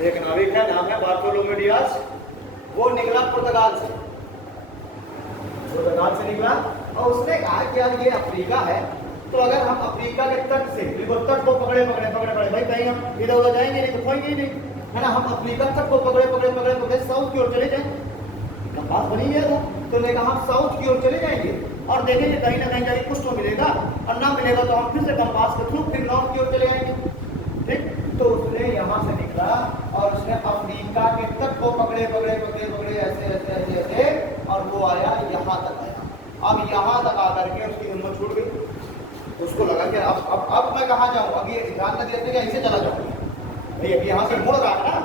एक नाविक है, नाम है बारथोलोमेव डियाज, वो निकला पुर्तगाल से, पुर्तगाल से निकला और उसने कहा कि यार ये अफ्रीका है, तो अगर हम अफ्रीका के तट से बिल्कुल तट को पकड़े भाई कहीं हम इधर उधर जाएंगे नहीं तो खोएंगे नहीं, है ना, हम अफ्रीका तट को पकड़े साउथ की ओर चले जाएं, कंपास बनी गया था। तो ने कहा हम साउथ की ओर चले जाएंगे और देखेंगे कहीं ना कहीं जाके कुछ तो मिलेगा, और ना मिलेगा तो हम फिर से कंपास के थ्रू फिर नॉर्थ की ओर चले जाएंगे, ठीक। तो उसने यहाँ से निकला और उसने अफ्रीका के तट को पकड़े ऐसे और वो आया यहाँ तक आया। अब यहाँ तक आकर के उसकी हिम्मत छूट गई, उसको लगा कि अब मैं कहाँ जाऊँ, अब ये ध्यान न देते कि ऐसे चला जाऊँ भाई, अब यहाँ से मुड़ रहा है ना,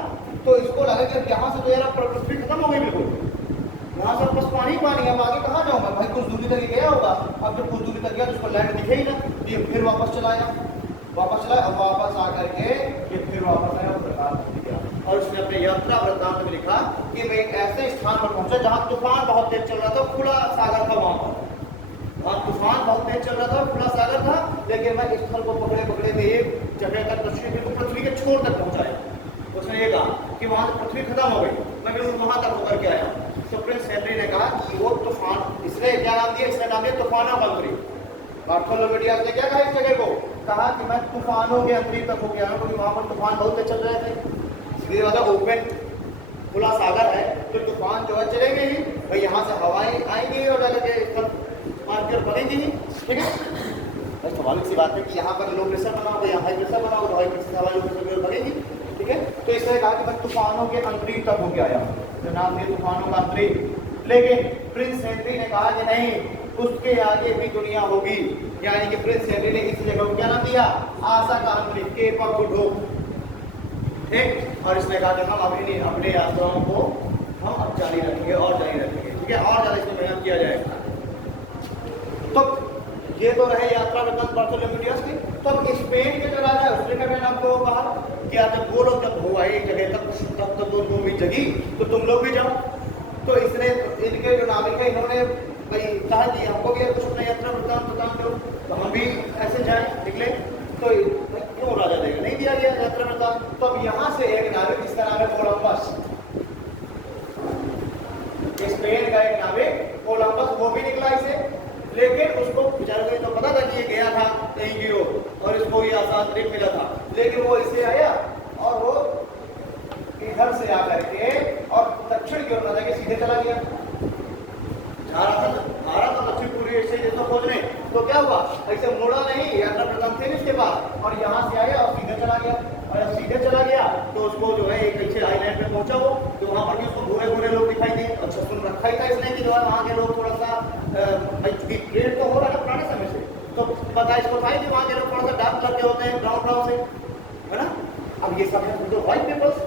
तो इसको लगा कि यहाँ से तो यार पृथ्वी खत्म हो गई बिल्कुल, यहाँ से बस पानी है, अब आगे कहाँ जाऊँगा भाई, कुछ दूरी तक गया होगा। अब जब कुछ दूरी तक गया तो उसको लैंड दिखे ही ना, ये फिर वापस चलाया और वापस आकर के ये फिर वापस आया पुर्तगाल पहुंच गया। और उसने अपने यात्रा वृत्तांत में लिखा कि मैं एक ऐसे स्थान पर पहुंचा जहाँ तूफान बहुत तेज चल रहा था, खुला सागर था, वहां तूफान बहुत तेज चल रहा था, खुला सागर था, लेकिन मैं स्थल को पकड़े में एक जगह तक पृथ्वी के छोर तक पहुंचाया। उसने ये कहा कि वहां से पृथ्वी खत्म हो गई, मैं बिल्कुल वहां तक होकर के आया। तो प्रिंस हेनरी ने कहा कि वो तूफान, इसने क्या नाम दिया, इसने नाम दिया तूफानों का अंतरिक्ष। बार्थोलोमेव डियाज ने क्या कहा इस जगह को, कहा कि मैं तूफानों के अंतरिक्ष तक हो गया हूं, क्योंकि वहां पर तूफान बहुत तेज चल रहे थे, इसलिए ज्यादा ओपन खुला सागर है, तो तूफान जो है चलेंगे ही भाई, यहाँ से हवाएं आएंगी और मार्केट बनेंगी ही, ठीक है। बस स्वाभाविक सी बात है कि यहाँ पर लो प्रेशर बना होगा, यहाँ हाई प्रेशर बना होगा, हाई प्रेशर हवा लो प्रेशर बनेगी, ठीक है। तो इसने कहा कि मैं तूफानों के अंतरिक्ष तक होके आया, जो नाम है तूफानों का अंतरिक्ष, लेकिन प्रिंस हेनरी ने कहा कि नहीं, उसके आगे भी दुनिया होगी। यानी कि प्रिंस हेनरी ने इस जगह को क्या नाम दिया, आशा का अंतरिक्ष, केप ऑफ गुड होप। ठीक, और इसने कहा कि हम अपने यात्राओं को हम अब जारी रखेंगे और जारी रखेंगे। ठीक है, और ज्यादा इसमें मेहनत किया जाएगा। तो ये तो रहे यात्रा वृत्तांत बार्थोलोमेव डियास की। तो अब स्पेन के जो राजा है उसने क्या, मैंने आपको कहा कि जब वो लोग जब हो आए एक जगह तब तो उम्मीद जगी तो तुम लोग भी जाओ। तो इसने इनके जो नाविक है इन्होंने भाई कहा कि हमको भी कुछ अपना यात्रा वृत्तांत बताओ दो, तो हम भी ऐसे जाए निकले। तो क्यों राजा देगा, नहीं दिया गया यात्रा वृत्तांत। तो अब यहाँ से एक नाविक जिसका नाम है कोलंबस, स्पेन का एक नाविक कोलंबस, वो भी निकला इसे। लेकिन उसको बेचारे को तो पता था कि ये गया था कहीं की ओर और इसको ये आसान ट्रिप मिला था, लेकिन वो इसे आया और वो इधर से आकर के और दक्षिण की ओर ना जाके सीधे चला गया। जा रहा था दक्षिण पूर्वी एशिया जैसा खोजने, तो क्या हुआ, ऐसे मुड़ा नहीं, यात्रा प्रथम थे इसके पास, और यहाँ से आया और सीधे चला गया। और जब सीधे चला गया तो उसको जो है एक अच्छे आइलैंड पे पहुंचा वो, तो वहाँ पर भी उसको बुरे बुरे लोग दिखाई दिए। अच्छा, सुन रखा ही था इसने कि जो है वहाँ के लोग थोड़ा सा चूंकि ट्रेड तो हो रहा है पुराने समय से, तो पता इसको था कि वहाँ के लोग थोड़ा सा डार्क कलर के होते हैं, ब्राउन ब्राउन से, है ना। अब ये सब है तो व्हाइट पीपल्स,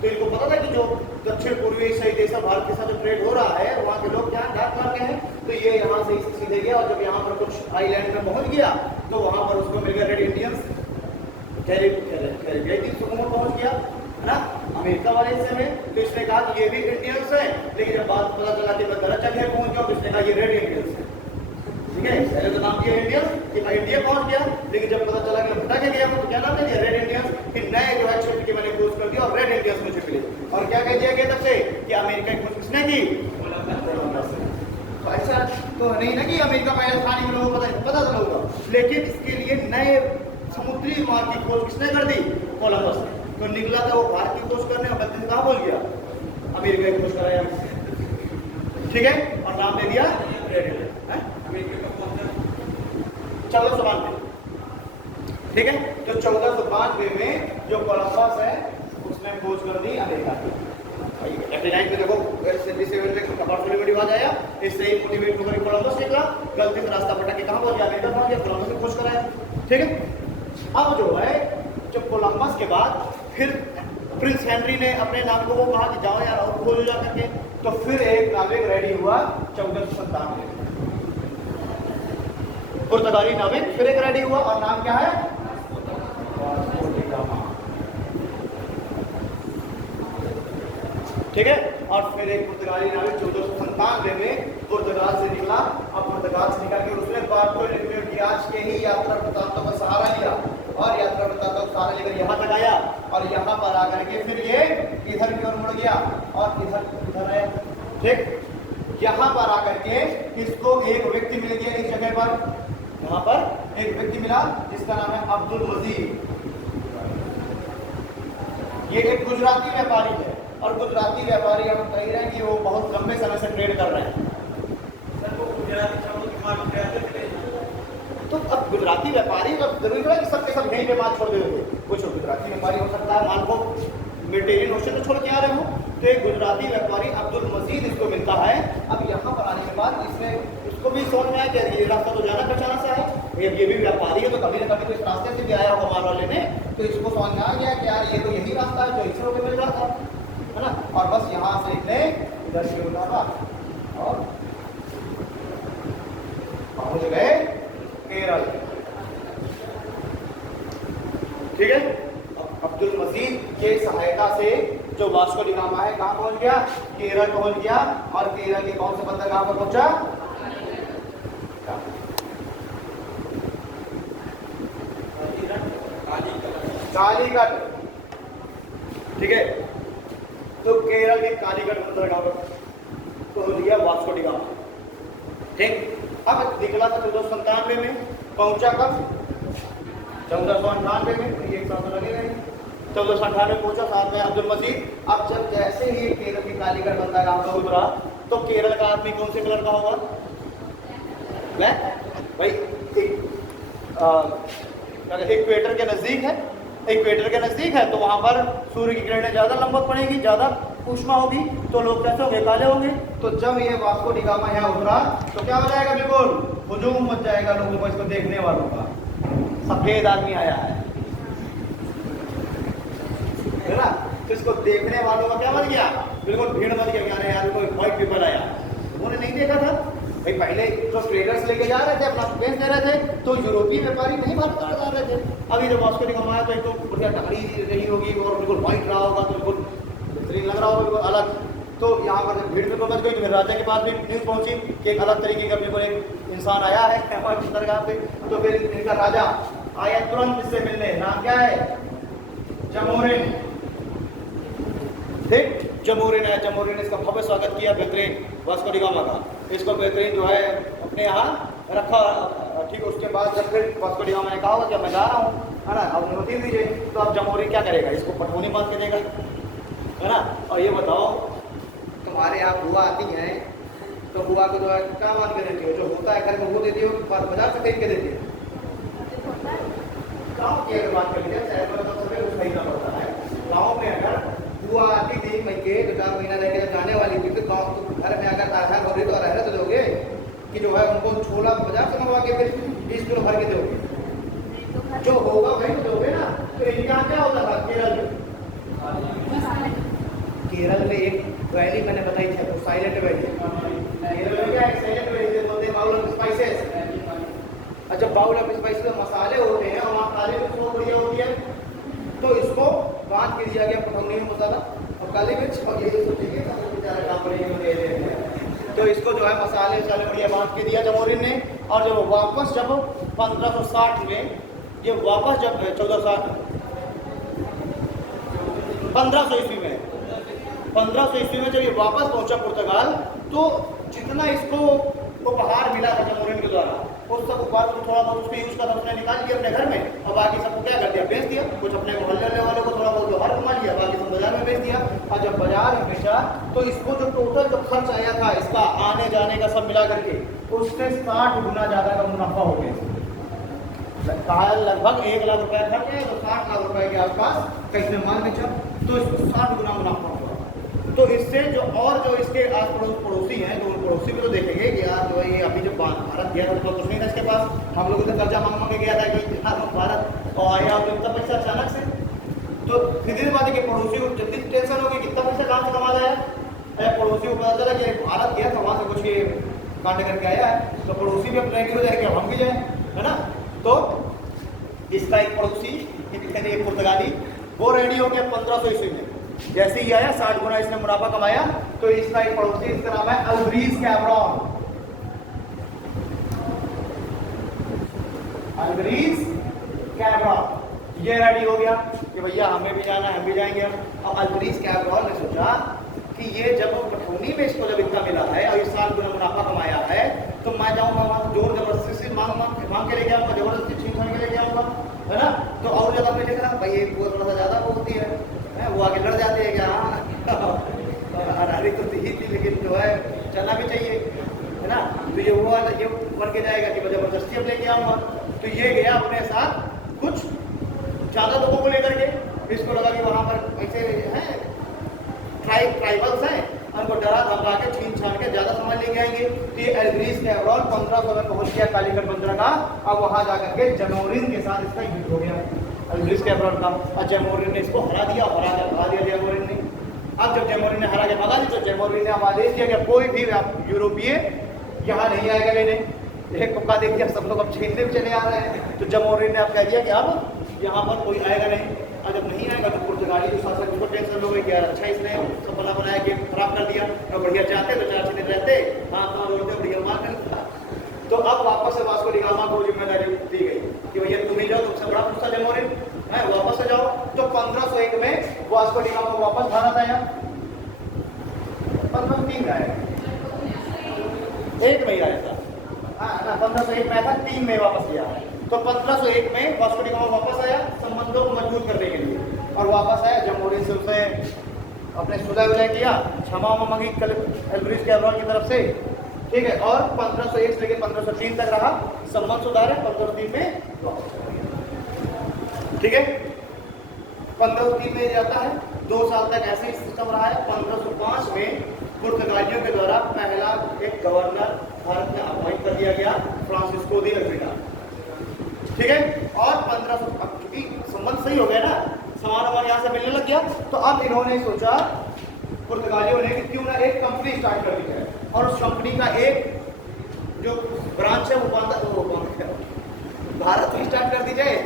तो इनको पता था कि जो दक्षिण पूर्वी एशियाई देश भारत के साथ जो ट्रेड हो रहा है वहाँ के लोग क्या डार्क कलर के हैं। तो ये यहाँ से सीधे गया और जब यहाँ पर कुछ आइलैंड में पहुँच गया तो वहाँ पर उसको मिल गया रेड इंडियंस, कैरेबियन पहुँच गया, है ना, अमेरिका वाले हिस्से में। तो इसने कहा कि ये भी इंडियंस है, लेकिन जब बात पता चला कि मैं गलत जगह पहुँच गया तो इसने कहा ये रेड इंडियंस है। ठीक है, पहले तो नाम किया इंडियंस कि मैं इंडिया पहुंच गया, लेकिन जब पता चला कि मैं भटक गया हूं तो क्या नाम दे दिया, रेड इंडियंस। फिर नए जो है क्षेत्र की मैंने खोज कर दिया और रेड इंडियंस मुझे मिले। और क्या कह दिया गया तब से कि अमेरिका की खोज किसने की, कोलंबस ने। तो ऐसा तो नहीं ना कि अमेरिका पहले था नहीं, लोगों को पता था लोगों को, लेकिन इसके लिए नए समुद्री मार्ग की खोज किसने कर दी, कोलंबस ने। तो निकला था वो भारत की खोज करने और बदले कहाँ बोल गया, अमेरिका की खोज कराया। ठीक है, और नाम दे दिया रेड इंडियन। 1492, ठीक है। तो 1492 में जो कोलंबस है उसने खोज कर दी अमेरिका की। में देखो मोटिवेट आया, इससे ही मोटिवेट होकर कोलंबस निकला, गलती से रास्ता पटक के कहाँ पहुंच गया, अमेरिका पहुंच गया, कोलंबस ने खोज कराया। ठीक है, अब जो है जब कोलंबस के बाद फिर प्रिंस हेनरी ने अपने नाम को वो कहा कि जाओ यार और खोजो जा करके। तो फिर एक नाविक रेडी हुआ 1497 में, पुर्तगाली नाविक फिर एक रेडी हुआ और नाम क्या है, वास्को डी गामा। ठीक है, और फिर एक पुर्तगाली नाविक 1497 में पुर्तगाल से निकला। अब पुर्तगाल से निकल के उसने बार्थोलोमेव डियाज के ही यात्रा वृत्तांतों का सहारा लिया और यात्रा वृत्तांतों का सहारा लेकर यहाँ तक आया और यहाँ पर आकर के फिर ये इधर की ओर मुड़ गया और इधर आया। ठीक, यहाँ पर आकर के इसको एक व्यक्ति मिल गया इस जगह पर, यहाँ पर एक व्यक्ति मिला जिसका नाम है अब्दुल मजीद। ये एक गुजराती व्यापारी है और गुजराती व्यापारी हम कह रहे हैं कि वो बहुत लंबे समय से ट्रेड कर रहे हैं। तो अब गुजराती व्यापारी अब जरूरी थोड़ा कि सबके सब यहीं पे बात छोड़ देते थे, कुछ गुजराती व्यापारी हो सकता है मान को मेडिटेरियन ओशन को छोड़ के आ रहे हो। तो एक गुजराती व्यापारी अब्दुल मजीद इसको मिलता है। अब यहाँ पर आने के बाद इसने उसको भी समझ में आया कि ये रास्ता तो जाना पहचाना सा है, ये भी व्यापारी है तो कभी ना कभी तो इस रास्ते से भी आया होगा माल वाले ने, तो इसको समझ में आ गया कि यार ये तो यही रास्ता है जो इसे होकर मिल रहा था, है ना। और बस यहाँ से इतने इधर से उठा और पहुंच गए केरल। ठीक है, अब्दुल मजीद के सहायता से जो वास्को डी गामा है कहाँ पहुंच गया, केरल पहुंच गया। और केरल के कौन से बंदर कहाँ पर पहुंचा, कालीकट। ठीक है, तो केरल के कालीकट बंदरगाह पर पहुंच गया वास्को डी गामा। ठीक, अब निकला था 1497 में, पहुंचा कब, 1498 में, एक साल तो लगेगा नहीं। 1498 पहुंचा, साथ में अब्दुल मजीद। अब जब जैसे ही केरल की कालीगढ़ बंदरगाह पर उतरा तो केरल का आदमी कौन से कलर का होगा, भाई इक्वेटर के नजदीक है, इक्वेटर के नजदीक है तो वहां पर सूर्य की किरणें ज्यादा लंबवत पड़ेगी, ज्यादा ऊष्मा होगी तो लोग कैसे होंगे, काले होंगे। तो जब ये वास्को डी गामा यहाँ उतरा तो क्या हो जाएगा, बिल्कुल हुजूम मच जाएगा लोगों को, इसको देखने वालों का, सफेद आदमी आया है ना। तो इसको देखने वालों का क्या मच गया, बिल्कुल भीड़ मच गया, क्या यार कोई व्हाइट पीपल आया। उन्होंने नहीं देखा था भाई, पहले तो ट्रेडर्स लेके जा रहे थे, अपना बेच दे रहे थे, तो यूरोपीय व्यापारी नहीं भारत जा रहे थे। अभी जब वास्को डी गामा आया तो एक तो बढ़िया टकरी रही होगी और बिल्कुल व्हाइट रहा होगा, तो बिल्कुल बेहतरीन लग रहा होगा, बिल्कुल अलग। तो यहाँ पर जब भीड़ बिल्कुल मच गई तो मेरे राजा के पास भी न्यूज़ पहुंची कि एक अलग तरीके का बिल्कुल एक इंसान आया है हमारे दरगाह पे। तो फिर इनका राजा आया तुरंत इससे मिलने, नाम क्या है, जमोरिन। ठीक, जमोरिन है, जमोरिन ने इसका भव्य स्वागत किया, बेहतरीन वास्को डी गामा का, इसको बेहतरीन जो है अपने यहाँ रखा। ठीक, उसके बाद जब फिर वास्को डी गामा ने कहा कि मैं जा रहा हूँ, है ना, अब अनुमति दीजिए, तो अब जमोरिन क्या करेगा, इसको पठौनी बांध के देगा, है ना। और ये बताओ तुम्हारे यहाँ बुआ आती हैं तो बुआ को जो है क्या मान के देती हो, जो होता है घर में वो देती हो कि बाजार से खरीद के देती है। गाँव की अगर बात कर लीजिए, शहर में तो सभी कुछ खरीदना पड़ता है। गाँव में अगर बुआ आती थी मई के 2-4 महीना रह के जब जाने वाली थी, तो गाँव घर में अगर आधार हो रही तो रहने तो दोगे कि जो है उनको छोला बाजार से मंगवा के फिर 20 किलो भर के दोगे, जो होगा वही तो दोगे ना। तो इनके यहाँ क्या होता था केरल में, केरल में एक वैली मैंने बताई थी आपको, साइलेंट वैली। केरल में क्या है, साइलेंट वैली बोलते हैं, बाउल ऑफ स्पाइसेस। अच्छा, बाउल ऑफ स्पाइसेस में मसाले होते हैं और वहाँ काली मिर्च बहुत बढ़िया होती है, तो इसको बांध के दिया गया पठौनी में मसाला और काली मिर्च, और ये तो इसको जो है मसाले वसाले बढ़िया बांध के दिया जमोरिन ने। और जब वापस जब 1560 में ये वापस जब 1500 ईस्वी में 1500 ईस्वी में जब ये वापस पहुंचा पुर्तगाल, तो जितना इसको उपहार मिला था जमोरिन के द्वारा, उस सब उपहार को थोड़ा बहुत उसको यूज कर उसने निकाल लिया अपने घर में, और बाकी सबको क्या कर दिया, बेच दिया। कुछ अपने मोहल्ले वाले को थोड़ा बहुत उपहार कमा लिया, बाकी सब बाजार में बेच दिया। और जब बाजार में बेचा तो इसको जो टोटल जो खर्च आया था इसका आने जाने का सब मिला करके, उससे 60 गुना ज्यादा का मुनाफा हो गया। लगभग 1 लाख रुपए खर्च है तो 60 लाख रुपए के आसपास कैसे माल बेचा, तो इसको 60 गुना मुनाफा हुआ। तो इससे जो और जो इसके आस पड़ोस पड़ोसी हैं, तो उन पड़ोसी को तो देखेंगे कि यार जो है ये अभी जब भारत गया था तो कुछ नहीं था इसके पास, हम लोग तो कर्जा मांग के गया था कि भारत, और आया तो इतना पैसा अचानक से, तो धीरे बात है कि पड़ोसी को जल्दी टेंशन होगी कितना पैसा कहाँ से कमा लाया। पड़ोसी को पता चला कि भारत गया था, वहाँ से कुछ ये कांड करके आया है, तो पड़ोसी भी अपने हो जाएगा, हम भी जाए, है ना। तो इसका एक पड़ोसी एक पुर्तगाली वो रेडी हो गया 1500 ईस्वी में, जैसे ही आया 60 गुना इसने मुनाफा कमाया। तो इसका एक पड़ोसी, इसका नाम है अल्ब्रीज कैब्रॉन। अल्ब्रीज कैब्रॉन ये रेडी हो गया कि भैया हमें भी जाना है, हम भी जाएंगे। अब अल्ब्रीज कैब्रॉन ने सोचा कि ये जब पठौनी में इसको जब इतना मिला है और इस 60 गुना मुनाफा कमाया है, तो मैं जाऊंगा वहां जोर जबरदस्ती से मांग के लेके आऊंगा, जबरदस्ती छीन छान के लेके आऊंगा, है ना। तो और ज्यादा मैं देख रहा भाई वो थोड़ा सा ज्यादा होती है, वो आगे लड़ जाते हैं क्या, हाँ हरारी तो थी लेकिन जो है चलना भी चाहिए, है ना। तो ये वो वाला ये बन के जाएगा कि मैं जबरदस्ती अब लेके आऊंगा। तो ये गया अपने साथ कुछ ज़्यादा लोगों को लेकर के, इसको लगा कि वहाँ पर ऐसे हैं ट्राइबल्स हैं, उनको डरा धमका के छीन छान के ज़्यादा सामान लेके आएंगे। तो ये अल्ब्रीज कैब्रॉन 1500 में पहुँच गया कालीगढ़ बंदरगाह। अब वहाँ जाकर के जमोरिन के साथ इसका युद्ध हो गया, अल्ब्रीज कैब्रॉन का, और जमोरिन ने इसको हरा दिया, हरा के भगा दिया जमोरिन ने। अब जब जमोरिन ने हरा के भगा दिया तो जमोरिन ने अब आदेश दिया कि कोई भी यूरोपीय यहाँ नहीं आएगा लेने। एक मौका देख के सब लोग अब छीनने में चले आ रहे हैं। तो जमोरिन ने अब कह दिया कि अब यहाँ पर कोई आएगा नहीं, और जब नहीं आएगा तो पुर्तगाली जो शासक उनको टेंशन हो गई कि यार अच्छा इसने सब बना बनाया कि खराब कर दिया, और बढ़िया चाहते तो 4 दिन रहते, हाँ तो रोडते बढ़िया मार करता। तो अब वापस से वास्को डी गामा को जिम्मेदारी दी गई कि भैया तुम ही जाओ, तुमसे बड़ा पूछता जमोरिन है, वापस से जाओ। तो 1501 में वास्को डी गामा वापस भारत आया, 1503 आया, 1 में आया था, हाँ ना 1501 में आया था, 3 में वापस गया। तो 1501 में वास्को डी गामा वापस आया संबंधों को मजबूत करने के लिए, और वापस आया जमोरिन से उसे अपने सुलह विलह किया, क्षमा मांगी अल्ब्रीज कैब्रॉन की तरफ से, ठीक है। और 1501 से लेकर 1503 तक रहा, संबंध सुधारे, 1503 में वापस, ठीक है। 1503 में जाता है 2 साल तक ऐसे ही सिस्टम रहा है। 1505 में पुर्तगालियों के द्वारा पहला एक गवर्नर भारत में अपॉइंट कर दिया गया, फ्रांसिस्को दी अल्मीडा। ठीक है, और 1500 क्योंकि संबंध सही हो गया ना, सामान यहाँ से मिलने लग गया, तो अब इन्होंने सोचा पुर्तगालियों ने कि क्यों ना एक कंपनी स्टार्ट कर दी जाए, और उस कंपनी का एक जो ब्रांच है वो भारत में स्टार्ट कर दी जाए,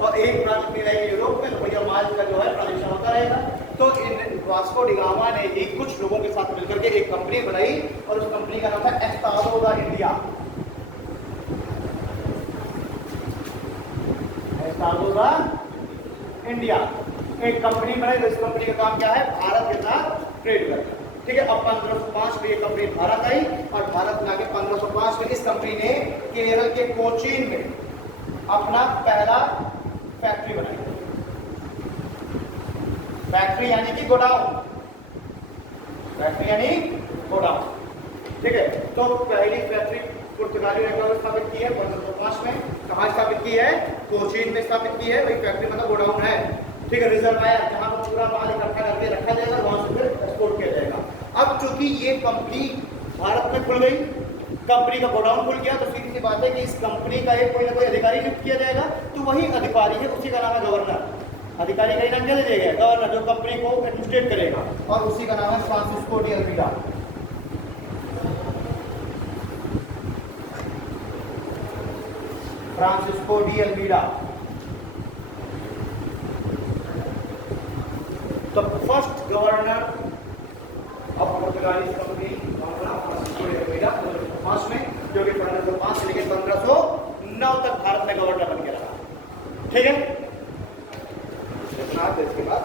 और एक ब्रांच में रहेगी यूरोप में, तो भैया माल का जो है ट्रांजेक्शन होता रहेगा। तो इन वास्को डी गामा ने ही कुछ लोगों के साथ मिलकर के एक कंपनी बनाई, और उस कंपनी का नाम था एस्टाडो दा इंडिया। एस्टाडो दा इंडिया एक कंपनी बनाई, तो इस कंपनी का काम क्या है, भारत के साथ ट्रेड करना। ठीक है, अब 1505 में ये कंपनी भारत आई, और भारत में आके 1505 में इस कंपनी ने केरल के कोचीन में अपना पहला फैक्ट्री बनाई। फैक्ट्री यानी कि गोडाउन, फैक्ट्री यानी गोडाउन। ठीक है, तो पहली फैक्ट्री पुर्तगालियों ने कब स्थापित की है, 1505 में। कहाँ स्थापित की है, कोचीन में स्थापित की है। वही फैक्ट्री मतलब गोडाउन है। ठीक है, रिजर्वायर जहाँ पर पूरा माल इकट्ठा करके रखा जाएगा, वहां से फिर एक्सपोर्ट किया जाएगा। अब चूंकि ये कंपनी भारत में खुल गई, कंपनी का गोडाउन खुल गया, तो सीधी सी बात है कि इस कंपनी का एक कोई ना कोई अधिकारी नियुक्त किया जाएगा, तो वही अधिकारी है, उसी का नाम है गवर्नर। अधिकारी का ही नाम क्या दिया गया, गवर्नर, जो कंपनी को एडमिनिस्ट्रेट करेगा, और उसी का नाम है Francisco de Almeida. Francisco de Almeida. तो फर्स्ट गवर्नर ऑफ पुर्तगाली कंपनी फ्रांसिस्को डी अल्मीडा 1505 में, जो कि 1505 से लेकर 1509 तक भारत में गवर्नर बन के रहा। ठीक है, इसके बाद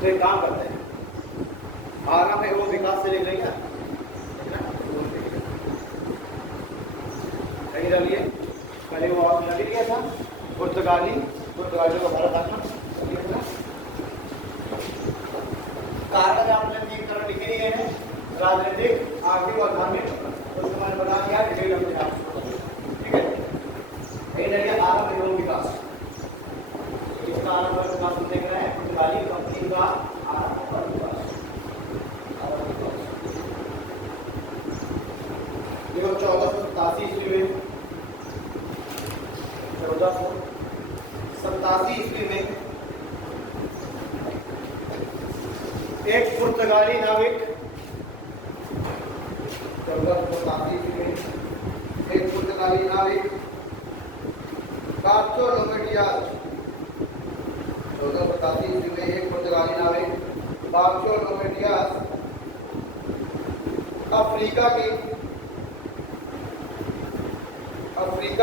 तो एक काम करते हैं, आराम है वो विकास से लिख लेंगे, कहीं डालिए। पहले वो आपने लिख लिया था पुर्तगालियों का भारत आगमन। कारण आपने 3 तरह लिखे ही हैं, राजनीतिक, आर्थिक और धार्मिक। तो मैंने बता दिया डिटेल अपने आप। ठीक है, कहीं डालिए आरंभ एवं विकास। इसका आरंभ और विकास हम देख रहे हैं, पुर्तगाली कंपनी का आरंभ और विकास। देखो 1487 ईस्वी में 1487 ईस्वी में एक पुर्तगाली नाविक 1487 ईस्वी में एक पुर्तगाली नाविक बार्थोलोमेडियास 1487 ईस्वी में एक पुर्तगाली नाविक बार्थोलोमेडियास अफ्रीका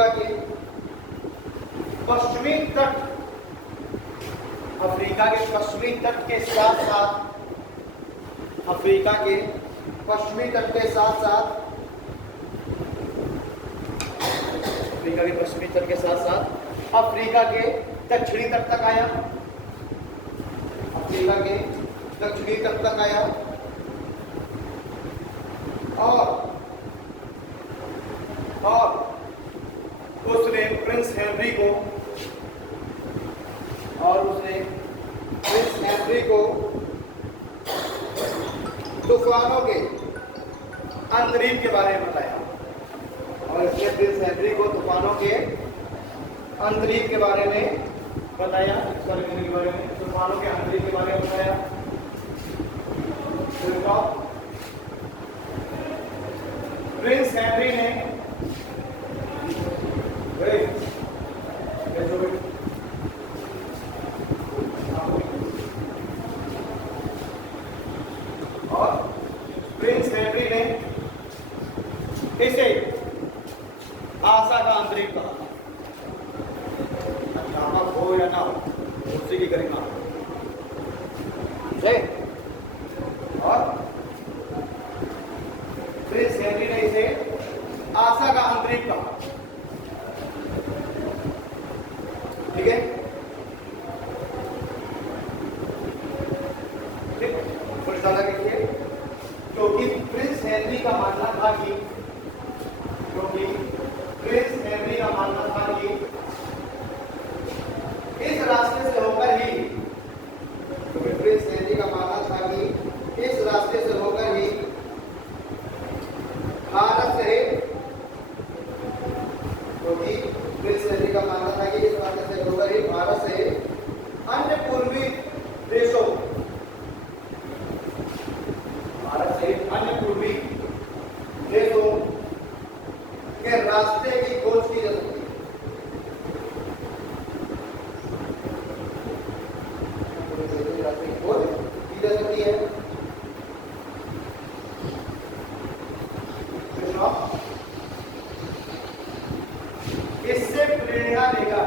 के पश्चिमी तट, अफ्रीका के पश्चिमी तट के साथ साथ, अफ्रीका के पश्चिमी तट के साथ साथ, अफ्रीका के पश्चिमी तट के साथ साथ अफ्रीका के दक्षिणी तट तक आया, अफ्रीका के दक्षिणी तट तक आया और उसने प्रिंस हेनरी को तूफानों के अंतरीप के बारे में बताया, और इसने प्रिंस हेनरी को तूफानों के अंतरीप के बारे में बताया, इस बारे में तूफानों के अंतरीप के बारे में बताया। प्रिंस हेनरी ने और प्रिंस हेनरी ने इसे आशा का अंतरिक्ष कहा। अच्छा हो या ना हो उसी की करेंगे और प्रिंस हेनरी ने इसे आशा का अंतरिक्ष कहा। ठीक है, थोड़ी ज्यादा देखिए, क्योंकि प्रिंस हेनरी का मानना था कि इस रास्ते से होकर ही इस रास्ते से होकर ही भारत से, क्योंकि प्रिंस हेनरी का मानना था कि इस रास्ते से होकर ही भारत से अन्य पूर्वी देशों के रास्ते की खोज की जा सकती है। इससे प्रेरणा लेकर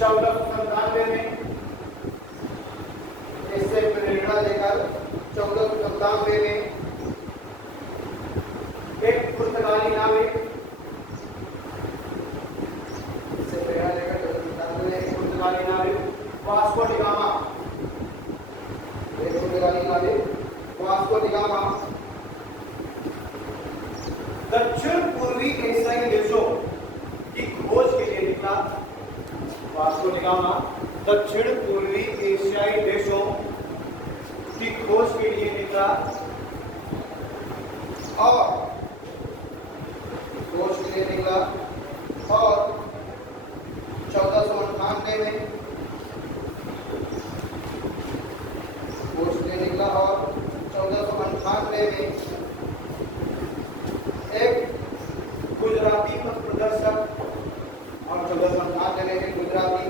1497 में एक पुर्तगाली नाविक वास्को डी गामा दक्षिण पूर्वी एशियाई देशों की खोज के लिए निकला। वास्को डी गामा दक्षिण पूर्वी एशियाई देशों की खोज के लिए निकला और 1498 में एक गुजराती पथ प्रदर्शक और 1498 में एक गुजराती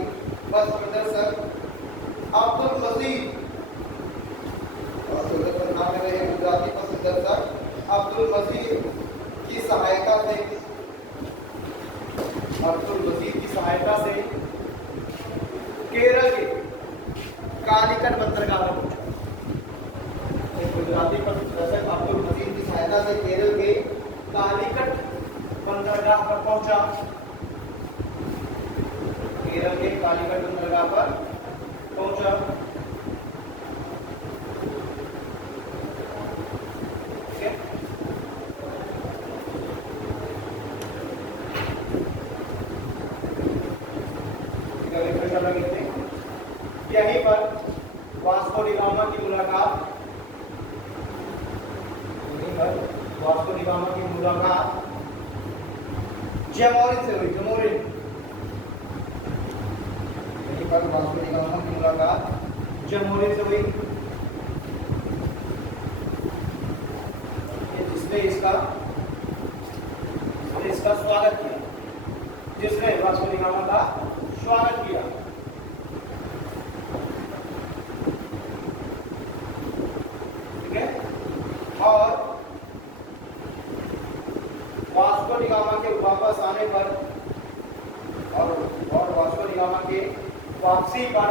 पथ प्रदर्शक अब्दुल मजीद और 1498 में एक गुजराती पथ प्रदर्शक अब्दुल मजीद की सहायता से केरल के कालीकट बंदरगाह पर पहुंचा। एक गुजराती पथ प्रदर्शक अब्दुल मजीद की सहायता से केरल के कालीकट बंदरगाह पर पहुंचा। यहीं पर वास्को डी गामा की मुलाकात जमोरिन से हुई। जिसने इसका स्वागत किया, जिसने वास्को डी गामा का स्वागत किया। ठीक है, और वास्को डी गामा के वापस आने पर और वास्को डी गामा के वापसी पर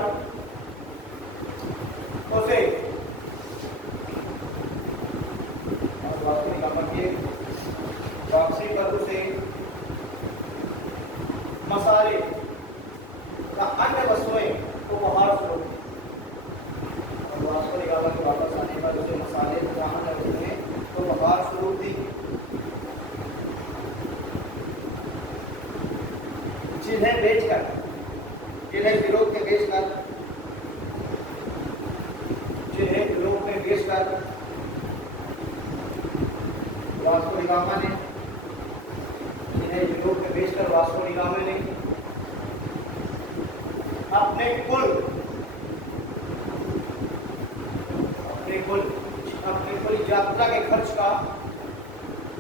उसे मसाले का अन्य वस्तुएं उपहार स्वरूप, वास्को डी गामा के वापस आने पर उसे मसाले का अन्य वस्तुएं उपहार स्वरूप दी, जिन्हें विरोध के बेचकर वास्को डी गामा ने, इन्हें यूरोप में भेजकर वास्को डी गामा ने अपने कुल यात्रा के खर्च का,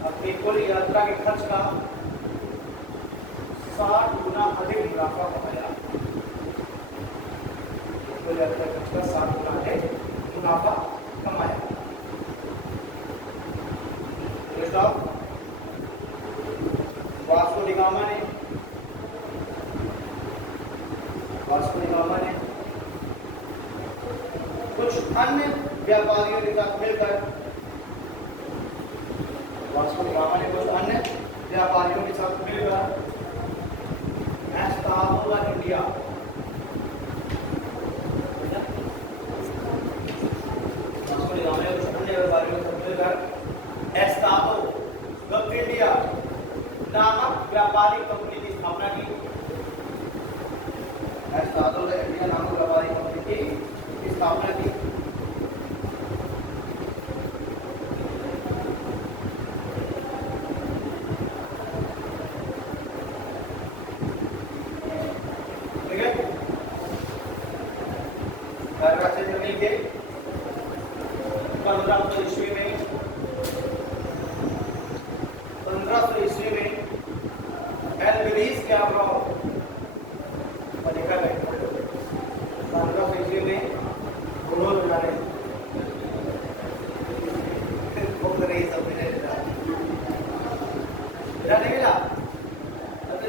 अपनी कुल यात्रा के खर्च का 60 गुना अधिक मुनाफा कमाया। कुल यात्रा के खर्च का 60 गुना अधिक मुनाफा कमाया। वास्को डी गामा ने कुछ अन्य व्यापारियों के साथ मिलकर एस्तादो इंडिया नामक व्यापारिक कंपनी की स्थापना की। एस्तादो इंडिया नामक व्यापारिक कंपनी की स्थापना की।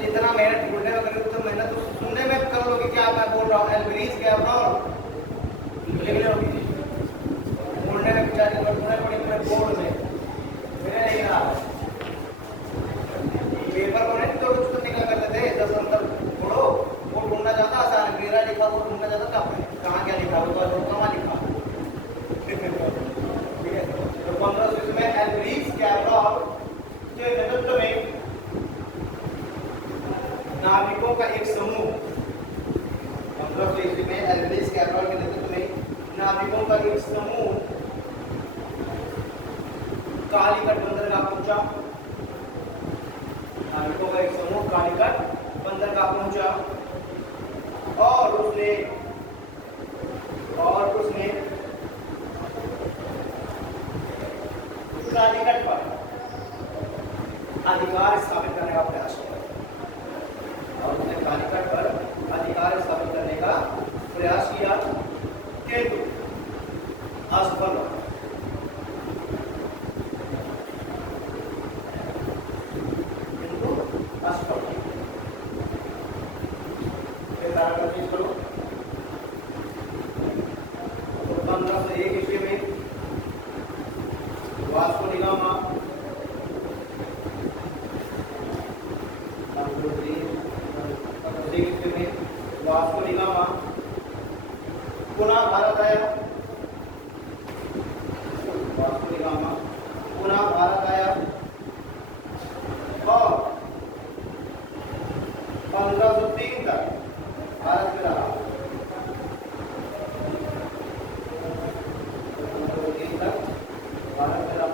इतना मेहनत ढूंढने में करोगे तो मेहनत तो सुनने में कर लोगे। क्या मैं बोल रहा हूँ एल्ब्रीज कैब्रॉल लिख लोगे, ढूंढने में बेचारे बड़े बोर्ड में मेरे नहीं रहा पेपर को नहीं तो उसको निकाल करते थे 10 अंतर छोड़ो, वो ढूंढना ज्यादा आसान है। मेरा लिखा वो ढूंढना ज्यादा टफ है। कहाँ क्या लिखा होगा और कहाँ लिखा ठीक है। तो 1500 में एल्ब्रीज कैब्रॉल के नेतृत्व में नाविकों का एक समूह, 1500 ईस्वी में एल्ब्रीज कैब्रॉल के नेतृत्व में नाविकों का एक समूह कालीकट बंदरगाह पहुंचा। नाविकों का एक समूह कालीकट बंदरगाह पहुंचा और उसने कालीकट पर अधिकार स्थापित करने का प्रयास किया और उसने कालीकट पर अधिकार स्थापित करने का प्रयास किया, किंतु असफल रहा। तो 1501 ईस्वी में वास्को डी गामा पुनः भारत आया। वास्को डी गामा पुनः भारत आया और 1503 तक भारत में रहा। 1503 तक भारत में रहा।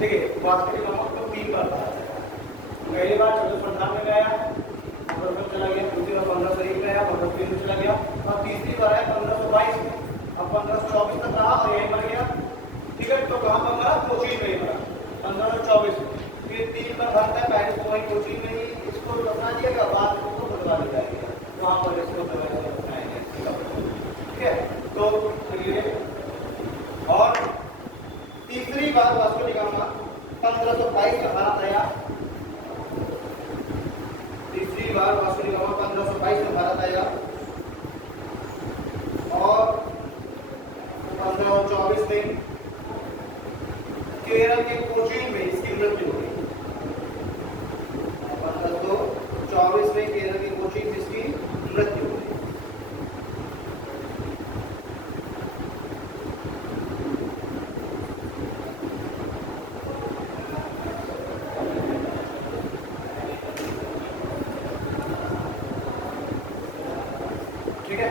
देखिए वास्को डी गामा को 3 बार पहली बार 1458 में गया, चला गया, दूसरी बार 1501 में आया, 1503 में चला गया और तीसरी बार आया 1522 में। अब 1524 तक रहा और यहीं मर गया। ठीक है, तो कहाँ पर मरा? कोचीन में ही मरा 1524 में। फिर 3 बार भरता है, पहले तो वही कोचीन में ही इसको दफना दिया गया, बाद में उसको बदला दिया गया, वहाँ पर इसको दफनाया गया। ठीक है, तो बार वास्को डी गामा 1522 में भारत आया। तीसरी बार वास्को डी गामा 1522 में भारत आया और 1524 में केरल के कोचीन में इसकी मृत्यु हुई। 1524 में केरल के कोचीन में इसकी मृत्यु हुई। ठीक है,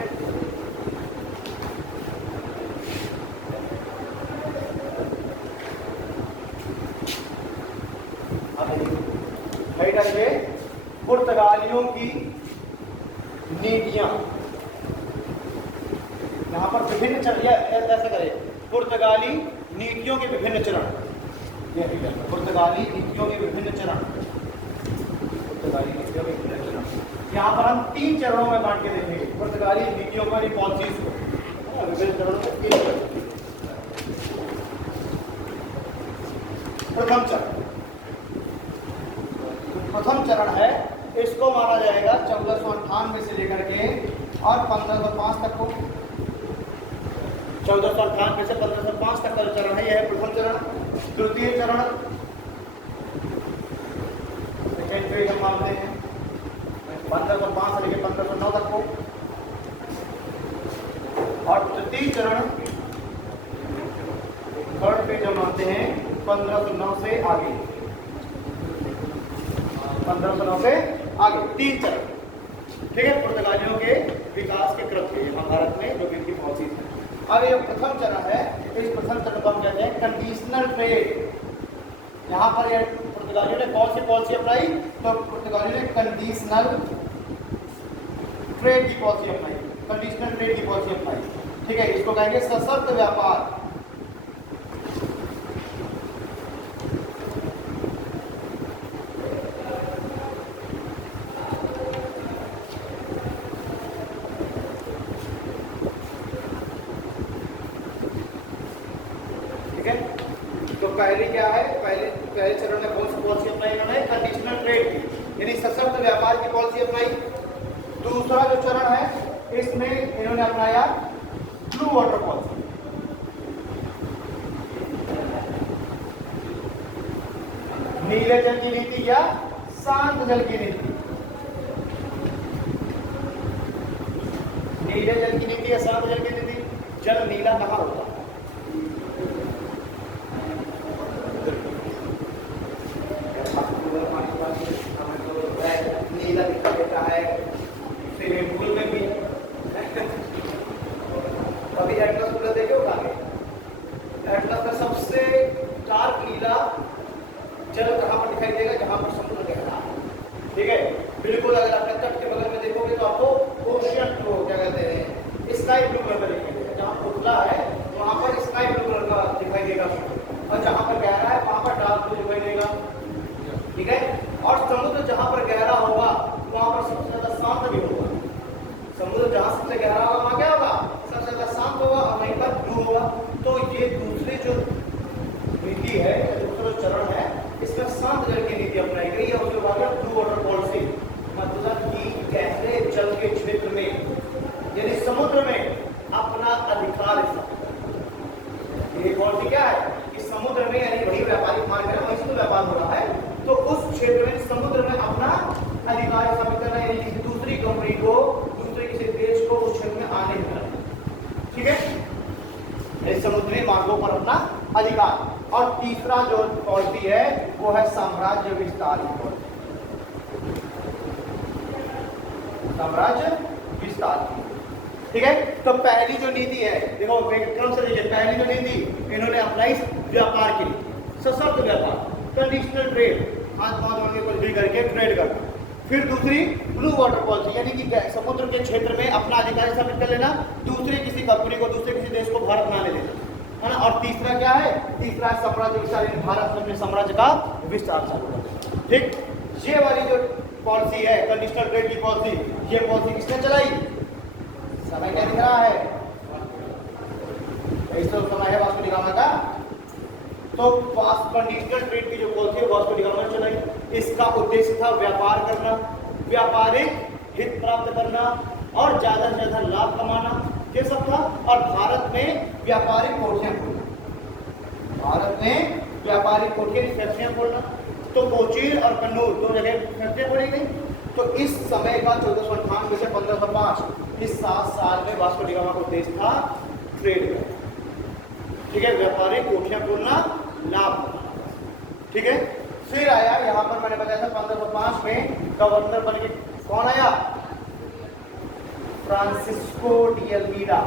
पुर्तगालियों की नीतियां, यहां पर विभिन्न चरण, ऐसा करें, पुर्तगाली नीतियों के विभिन्न चरण, पुर्तगाली नीतियों के विभिन्न चरण, पुर्तगाली नीतियों के विभिन्न चरण। यहाँ पर हम 3 चरणों में बांट के देखेंगे पुर्तगाली नीतियों को, पॉलिसीज को विभिन्न चरणों में 3 चरण। प्रथम चरण है, इसको माना जाएगा 1498 से लेकर के और 1505 तक को। 1498 से 1505 तक का जो चरण है यह है प्रथम चरण। द्वितीय चरण सेकेंड फेज हम मानते हैं 1505 से लेकर 1509 तक को, और तृतीय चरण थर्ड फेज हम मानते हैं 1509 से आगे, 1509 से आगे 3 चरण। ठीक है, पुर्तगालियों के विकास के क्रम के यहाँ भारत में जो इनकी पॉलिसी है। अब ये प्रथम चरण है, इस प्रथम चरण को हम कहते हैं कंडीशनल ट्रेड। यहाँ पर ये पुर्तगालियों ने कौन सी पॉलिसी अपनाई, तो पुर्तगालियों ने कंडीशनल ट्रेड की पॉलिसी अपनाई, कंडीशनल ट्रेड की पॉलिसी अपनाई। ठीक है, इसको कहेंगे सशर्त व्यापार। तो पहले क्या है, पहले चरण में कौन सी पॉलिसी अपनाई इन्होंने, कंडीशनल ट्रेड की, यानी सशर्त व्यापार की पॉलिसी अपनाई। दूसरा जो चरण है इसमें इन्होंने अपनाया ब्लू वाटर पॉलिसी। नीले जल की नीति या शांत जल की नीति, नीले जल की नीति या शांत जल की नीति। जल नीला कहाँ होता है, नीला दिखा देता है, स्विमिंग पूल में भी अभी एटलस पूरा देखे उठा के, एटलस का सबसे डार्क नीला जल कहाँ पर दिखाई देगा, जहाँ पर समुद्र गहरा है। ठीक है, बिल्कुल अगर आपने तट के बगल में देखोगे तो आपको ओशियन ब्लू क्या कहते हैं, स्काई ब्लू कलर का दिखाई देगा। जहाँ खुला है वहाँ पर स्काई ब्लू कलर का दिखाई देगा, और जहाँ पर गहरा है वहाँ पर डार्क ब्लू दिखाई देगा। ठीक है, और समुद्र जहाँ पर गहरा होगा वहाँ पर सबसे ज्यादा शांत भी होगा। समुद्र जहाँ सबसे गहरा होगा वहाँ क्या होगा, सबसे ज्यादा शांत होगा, और वहीं पर ब्लू होगा। तो ये दूसरी जो नीति है, दूसरा जो चरण है, इसमें शांत जल की नीति अपनाई गई है। उसके बाद ब्लू वाटर पॉलिसी, मतलब कि गहरे जल के क्षेत्र में यानी समुद्र में अपना अधिकार है। ये पॉलिसी क्या है कि समुद्र में, यानी वही व्यापारिक मार्ग है, वहीं से तो व्यापार हो रहा है, तो उस क्षेत्र में समुद्र में अपना अधिकार स्थापित करना, यानी किसी दूसरी कंपनी को, दूसरे किसी देश को उस क्षेत्र में आने नहीं देना। ठीक है, समुद्री मार्गों पर अपना अधिकार। और तीसरा जो पॉलिसी है वो है साम्राज्य विस्तार की पॉलिसी, साम्राज्य विस्तार की। ठीक है, तो पहली जो नीति है, देखो क्रम से देखिए, पहली जो नीति इन्होंने अपनाई व्यापार की, सशर्त व्यापार, कंडीशनल ट्रेड, हाथ पांव जोड़ के कुछ भी करके ट्रेड करना। फिर दूसरी ब्लू वाटर पॉलिसी, यानी कि समुद्र के क्षेत्र में अपना अधिकार स्थापित कर लेना, दूसरे किसी कंपनी को, दूसरे किसी देश को भारत में आने देना, है ना। और तीसरा क्या है, तीसरा साम्राज्य विस्तार, भारत में अपने साम्राज्य का विस्तार चालू कर देना। ठीक, ये वाली जो पॉलिसी है कंडीशनल ट्रेड की पॉलिसी, ये पॉलिसी किसने चलाई, समय क्या दिख रहा है, समय है वास्को डी गामा का तो कंडीशनल ट्रेड की जो पॉलिसी है वास्को डी गामा ने चलाई। इसका उद्देश्य था व्यापार करना, व्यापारिक हित प्राप्त करना और ज्यादा से ज्यादा लाभ कमाना, ये सब था। और भारत में व्यापारिक कोठियां खोलना, भारत में व्यापारिक कोठियां फैक्ट्रियां खोलना। तो कोचीन और कन्नौज दो जगह फैक्ट्रियां खोली गई। तो इस समय का 1498 से 1505, इस 7 साल में वास्को डी गामा का उद्देश्य था ट्रेड करना, ठीक है, व्यापारिक कोठियां खोलना, लाभ कमाना, ठीक है। फिर आया यहां पर मैंने बताया था 1505 में गवर्नर बन के कौन आया? Francisco de Almeida.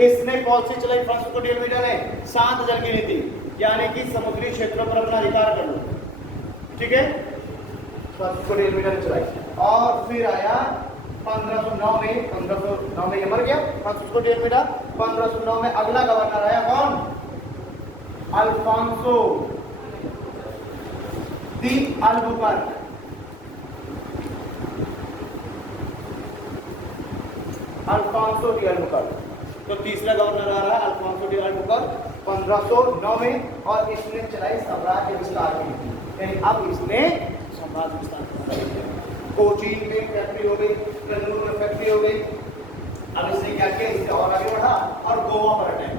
इसने पॉलिसी चलाई फ्रांसिस्को डी अल्मीडा ने, शांत जल की नीति, यानी कि समुद्री क्षेत्रों पर अपना अधिकार कर लो, ठीक है, फ्रांसिस्को डी अल्मीडा ने चलाई। और फिर आया 1509 में ये मर गया फ्रांसिस्को डी अल्मीडा। 1509 में अगला गवर्नर आया कौन? Alfonso de Albuquerque. Alfonso de Albuquerque, तो तीसरा गवर्नर आ रहा है अल्फांसो डी अल्बुकर्क 1509 में। और इसने चलाई साम्राज्य विस्तार की नीति, यानी अब इसने साम्राज्य विस्तार की। कोचीन में फैक्ट्री हो गई, कन्नूर में फैक्ट्री हो गई। अब इसने क्या किया? इससे और आगे बढ़ा और गोवा पर अटैक।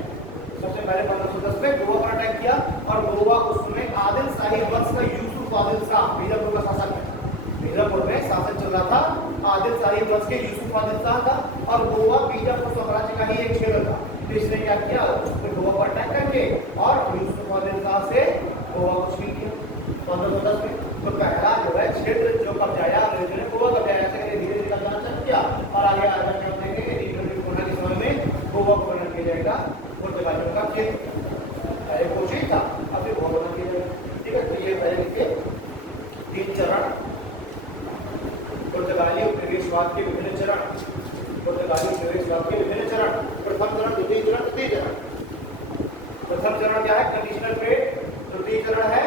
सबसे पहले 1510 में गोवा पर अटैक किया और गोवा उसमें आदिल शाही वंश का यूसुफ आदिल शाह बीजापुर का शासक है। बीजापुर में शासन चल रहा था आदिल शाही वंश के यूसुफ आदिल शाह का, और गोवा बीजापुर साम्राज्य का ही एक क्षेत्र था। तो इसने क्या किया? उसने गोवा पर अटैक करके और यूसुफ आदिल शाह से गोवा को छीन लिया 1510 में। तो पहला जो है क्षेत्र जो कब्जाया अंग्रेजों ने, गोवा कब्जाया, धीरे धीरे कब्जा चालू किया और आगे आगे क्या देखेंगे कि इंडिपेंडेंट के समय में गोवा को बना किया जाएगा पुर्तगालियों का क्षेत्र। पहले कोशिश था, अब फिर गोवा बना किया जाएगा, ठीक है। तो ये पहले लिखिए 3 चरण, पुर्तगाली उपनिवेशवाद के विभिन्न चरण, पुर्तगाली उपनिवेशवाद के विभिन्न चरण। प्रथम चरण, द्वितीय चरण, तृतीय चरण। प्रथम चरण क्या है? Conditional trade. द्वितीय चरण है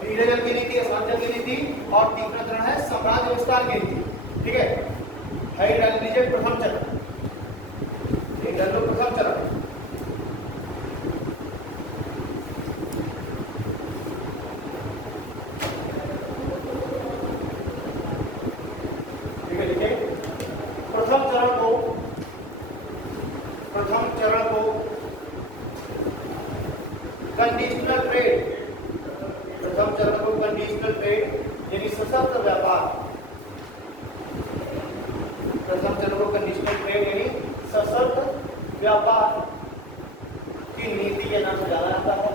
धीरे जल की नीति, आसान जल की नीति। और तीसरा चरण है साम्राज्य विस्तार की नीति, ठीक है। हाई डाल लीजिए प्रथम चरण, एक डाल लो प्रथम चरण। ठीक है, लिखिए प्रथम चरण को कंडीशनल ट्रेड, प्रथम चरण को कंडीशनल ट्रेड यानी सशर्त व्यापार। प्रथम चरण को कंडीशनल ट्रेड यानी सशर्त व्यापार की नीति के नाम से जाना जाता है।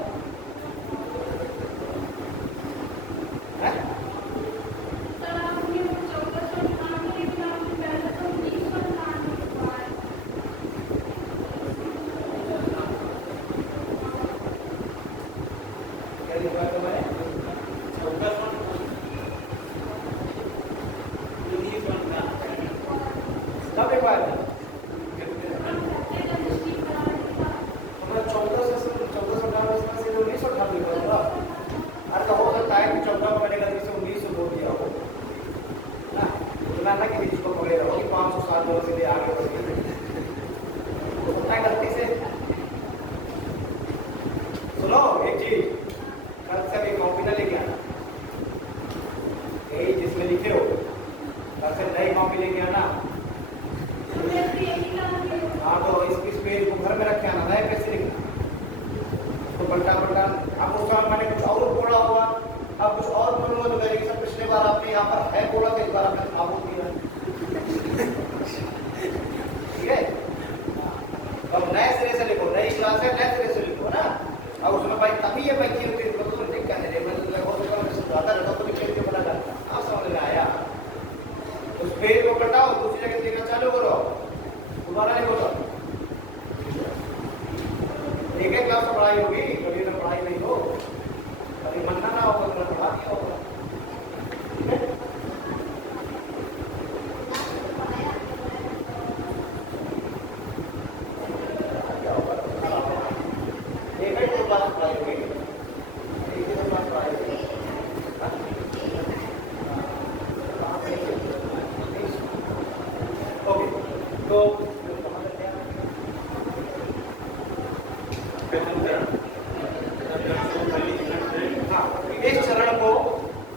हाँ, इस चरण को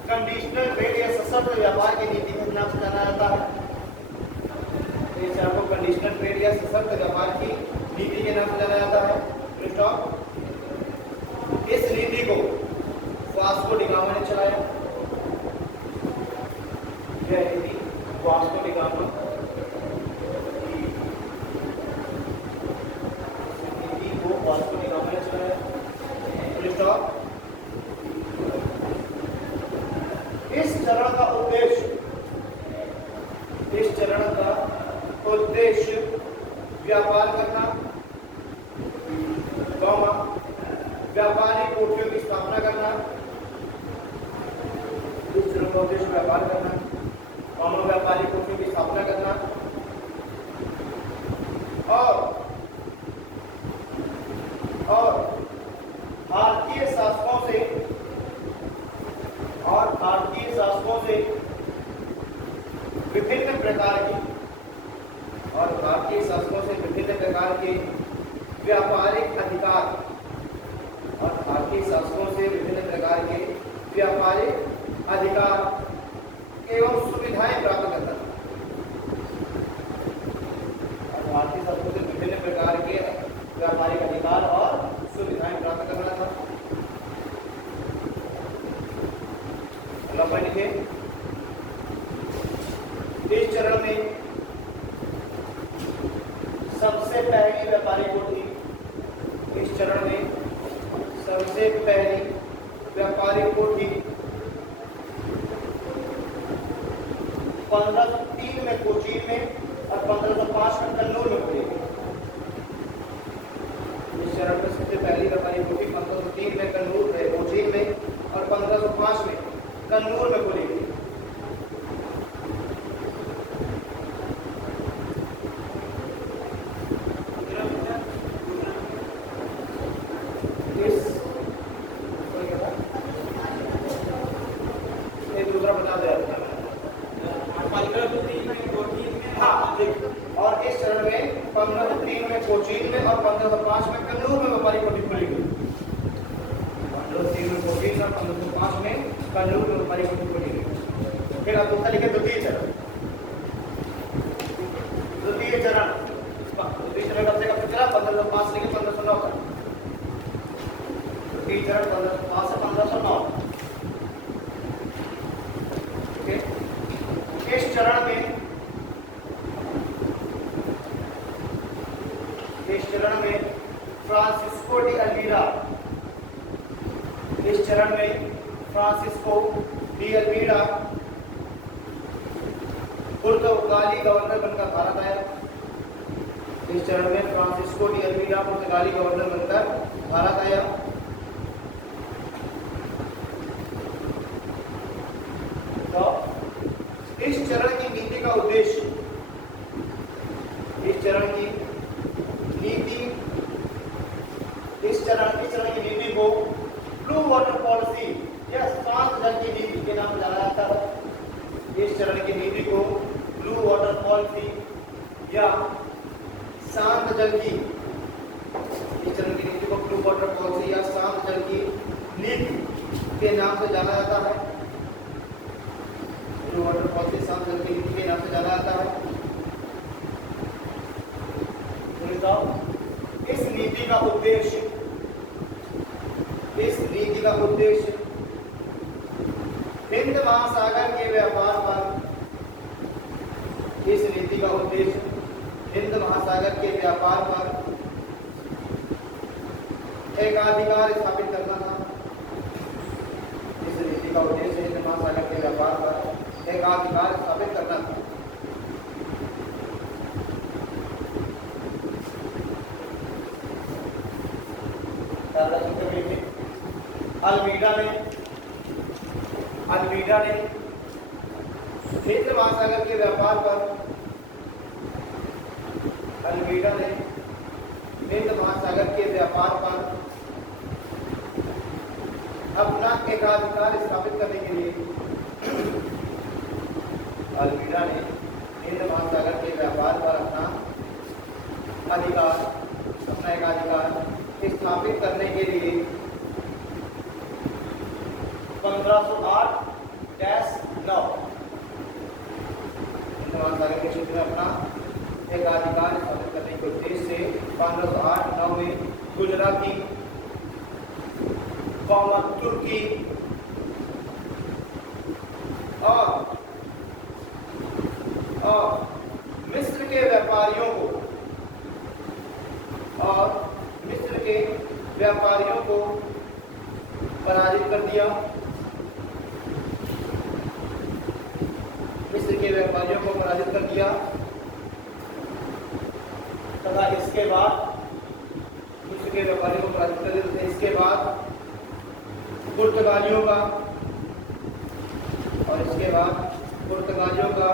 कंडीशनल ट्रेड या सशर्त व्यापार की नीति के नाम से जाना जाता है। इस चरण को कंडीशनल ट्रेड या सशर्त व्यापार की नीति के नाम से जाना जाता है। इस नीति को वास्को डी गामा ने चलाया। यह नीति Vasco D gamma Vasco D gamma ने चलाया। इस चरण का उद्देश्य व्यापार करना, व्यापारिक कोठियों की स्थापना करना। इस चरण का उद्देश्य व्यापार करना, व्यापारिक कोठियों की स्थापना करना और भारतीय शासकों से विभिन्न प्रकार के व्यापारिक अधिकार एवं सुविधाएं प्राप्त करना। और भारतीय शासकों से विभिन्न प्रकार के व्यापारिक अधिकार और सुविधाएं प्राप्त करना था। इस चरण में सबसे पहली व्यापारिक कोठी 1503 में कोचीन में और 1505 में कन्नूर में खुली। इस चरण में सबसे पहली व्यापारिक कोठी 1503 में कोचीन में और 1505 में कन्नूर में खुली गई। दूसरा बता दे और इस चरण में 1503 में कोचीन में और 1505 में कन्नूर में व्यापारिक कोठी खुली गई। 1503 में कोचीन और 1505 में कन्नूर में व्यापारिक कोठी खुली गई। फिर आप दूसरा लिखे द्वितीय चरण कब से चला 1505 से 1509 तक। द्वितीय चरण 1505 से 1509। इस चरण में फ्रांसिस्को डी अल्मीड़ा पुर्तगाली गवर्नर बनकर भारत आया। इस चरण में फ्रांसिस्को डी अल्मीड़ा पुर्तगाली गवर्नर बनकर भारत आया। तो इस चरण की नीति का उद्देश्य, इस चरण की नीति को ब्लू वाटर पॉलिसी या शांत जल की नीति के नाम से जाना जाता है। इस चरण की नीति को ब्लू वाटर पॉलिसी या शांत जल की, इस चरण की नीति को ब्लू वाटर पॉलिसी या शांत जल की नीति के नाम से जाना जाता है। ब्लू वाटर पॉलिसी शांत जल की नीति के नाम से जाना जाता है। इस नीति का उद्देश्य हिंद महासागर के व्यापार पर, इस नीति का उद्देश्य हिंद महासागर के व्यापार पर एकाधिकार स्थापित करना था। इस नीति का उद्देश्य हिंद महासागर के व्यापार पर एकाधिकार स्थापित करना था। अल्मीड़ा ने हिंद महासागर के व्यापार पर अपना एकाधिकार स्थापित करने के लिए, अल्मीड़ा ने हिंद महासागर के व्यापार पर अपना एकाधिकार स्थापित करने के लिए 1508-9 महासागर के क्षेत्र में अपना एकाधिकार स्थापित करने के उद्देश्य से 1508-9 में गुजराती, तुर्की और मिस्र के व्यापारियों को पराजित कर दिया। तथा इसके बाद पुर्तगालियों का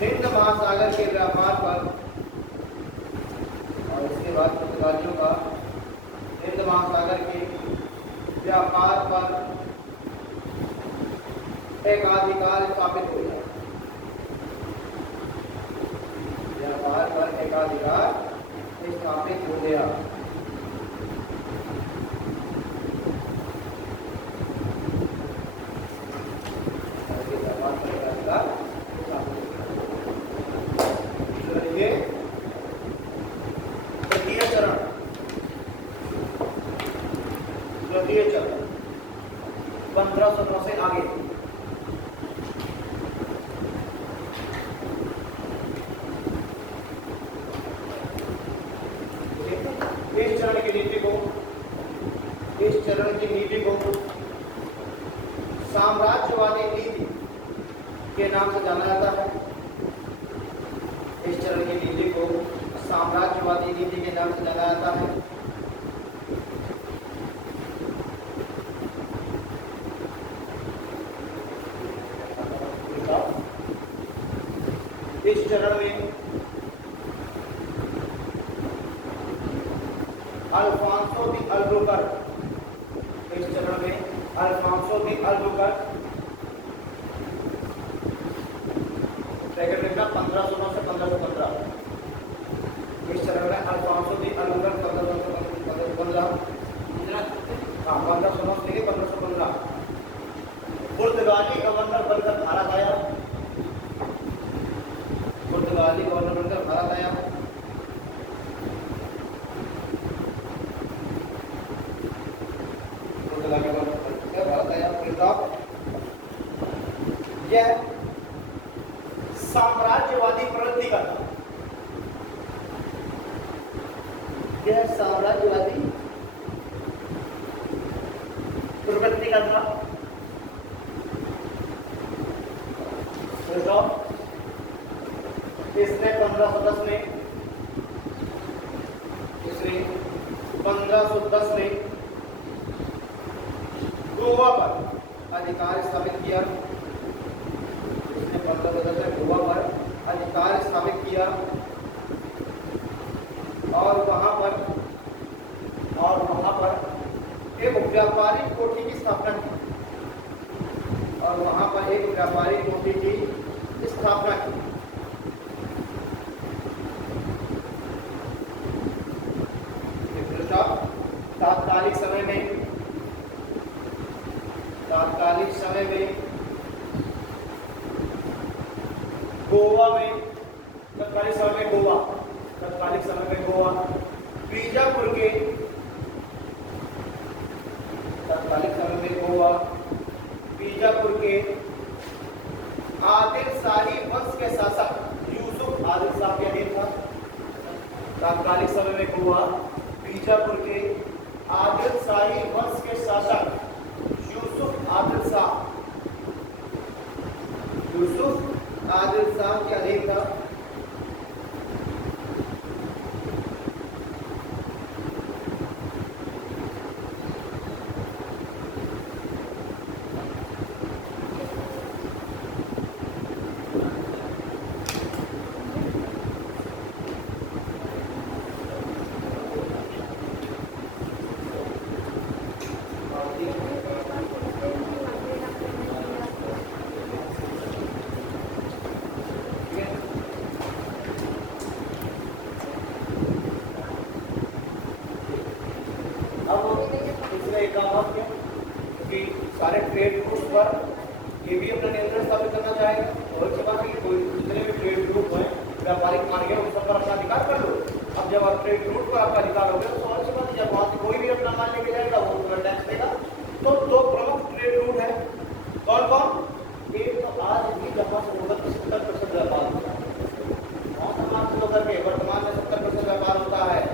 हिंद महासागर के व्यापार पर एकाधिकार स्थापित हो गया। द्वितीय चरण 1509 से आगे इस चरण की नीति को साम्राज्यवादी नीति के नाम से जाना जाता है। इस चरण में अल्फांसो दी अल्बुकर्क ब्रैकेट में 1509 से 1515। इस चरण में अल्फांसो दी अल्बुकर्क 1515 से 1515 पुर्तगाली गवर्नर बनकर भारत आया। यह साम्राज्यवादी प्रवृत्ति का था। इसने 1510 में गोवा पर अधिकार स्थापित किया। और वहां पर एक व्यापारिक कोठी की स्थापना की। तात्कालिक समय में गोवा बीजापुर के आदिल शाही वंश के शासक यूसुफ आदिल शाह के अधीन था। तात्कालिक समय में गोवा बीजापुर के आदिल शाही वंश के शासक यूसुफ आदिल शाह के अधीन था। इसने एक काम और किया क्योंकि सारे ट्रेड रूट्स पर ये भी अपना नियंत्रण स्थापित करना चाहेगा और इसके बाद कोई जितने भी ट्रेड रूट हैं व्यापारिक मार्ग है उन सब पर अपना अधिकार कर लो। अब जब आप ट्रेड रूट पर आपका अधिकार हो गया तो और से बात जब वहाँ से कोई भी अपना माल लेके जाएगा वो टैक्स देगा। तो दो प्रमुख ट्रेड रूट है कौन कौन? एक तो आज भी जहाँ से होगा 70% व्यापार होता है, वर्तमान से होकर के वर्तमान में 70% व्यापार होता है।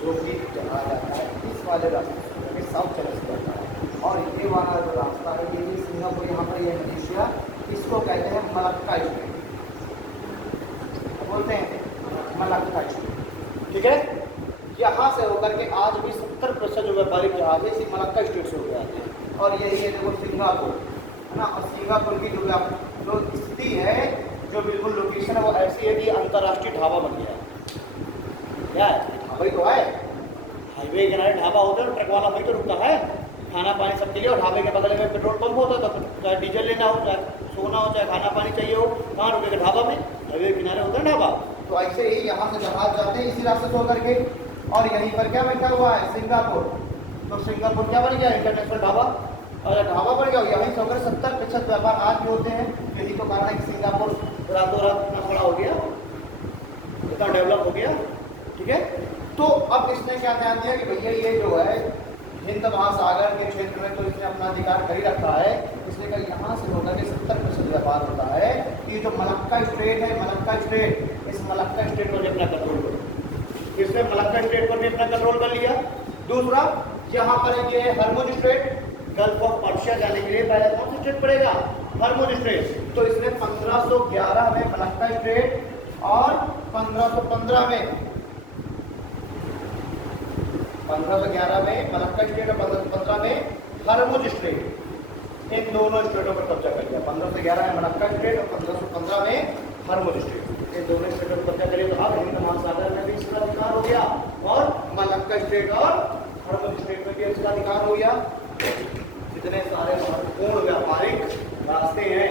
जो कि चला जाता है इस वाले रास्ते साउथ चला जाता है और ये वाला जो रास्ता है ये भी सिंगापुर यहाँ पर ये मलेशिया इसको कहते हैं मलक्का स्ट्रेट, बोलते हैं मलक्का स्ट्रेट। ठीक है, यहाँ से होकर के आज भी 70% जो व्यापारिक जहाज है इसी मलक्का स्ट्रेट से होकर आते हैं और यही है देखो सिंगापुर है ना। और सिंगापुर की जो स्थिति है जो बिल्कुल लोकेशन है वो ऐसी है कि अंतर्राष्ट्रीय ढाबा बन गया है। क्या है? ढाबा तो है, हाईवे के किनारे ढाबा होता है, ट्रक वाला वही तो रुकता है खाना पानी सबके लिए, और ढाबे के बगल में पेट्रोल पंप होता है तो चाहे डीजल लेना हो चाहे सोना हो चाहे खाना पानी चाहिए हो कहाँ रुकेगा? ढाबा में, हाईवे के किनारे होता है ढाबा। तो ऐसे ही यहाँ से जहाज जाते हैं इसी रास्ते से होकर के और यहीं पर क्या बैठा हुआ है? सिंगापुर। तो सिंगापुर क्या बन गया? इंटरनेशनल ढाबा। और ढाबा बन गया यहीं से होकर 70% व्यापार आज भी होते हैं। यही तो कारण है कि सिंगापुर रातों रात इतना बड़ा हो गया, इतना डेवलप हो गया। ठीक है, तो अब इसने क्या ध्यान दिया कि भैया ये जो है हिंद महासागर के क्षेत्र में तो इसने अपना अधिकार कर ही रखा है, इसलिए कल यहाँ से होकर के 70% व्यापार होता है। ये जो मलक्का स्ट्रेट है, मलक्का स्ट्रेट, इस मलक्का स्ट्रेट पर भी अपना कंट्रोल करो। इसने मलक्का स्ट्रेट पर भी अपना कंट्रोल कर लिया। दूसरा यहाँ पर ये हरमुज स्ट्रेट, गल्फ ऑफ पर्शिया जाने के लिए पहले कौन सा स्ट्रेट पड़ेगा? हरमुज स्ट्रेट। तो इसने 1511 में मलक्का स्ट्रेट और 1515 में 1511 में मलक्का स्ट्रेट और 1515 में हरमुज स्ट्रेट, इन दोनों स्ट्रेटों पर कब्जा कर लिया। 1511 में मलक्का स्ट्रेट और 1515 में हरमुज स्ट्रेट, इन दोनों स्ट्रेटों पर कब्जा करिए। तो अब हिंद महासागर में भी इसका अधिकार हो गया और मलक्का स्ट्रेट और हरमुज स्ट्रेट में भी इसका अधिकार हो गया। जितने सारे महत्वपूर्ण व्यापारिक रास्ते हैं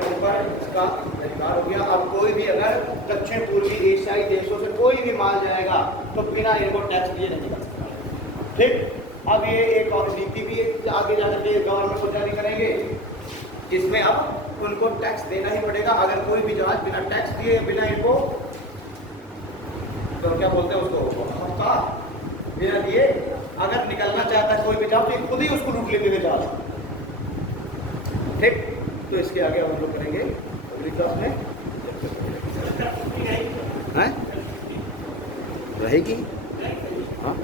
उन पर इसका अधिकार हो गया। अब कोई भी अगर दक्षिण पूर्वी एशियाई देशों से कोई भी माल जाएगा तो बिना इनको टैक्स दिए नहीं जा सकता। ठीक, अब ये एक और नीति भी आगे जाकर के गवर्नमेंट को जारी करेंगे, जिसमें अब उनको टैक्स देना ही पड़ेगा। अगर कोई भी जहाज बिना टैक्स दिए बिना इनको तो क्या बोलते हैं उसको हफ्ता बिना दिए अगर निकलना चाहता है कोई भी जहाज तो खुद ही उसको लूट लेते हुए जहाज। ठीक, तो इसके आगे हम लोग करेंगे अगली क्लास में। रहेगी हाँ।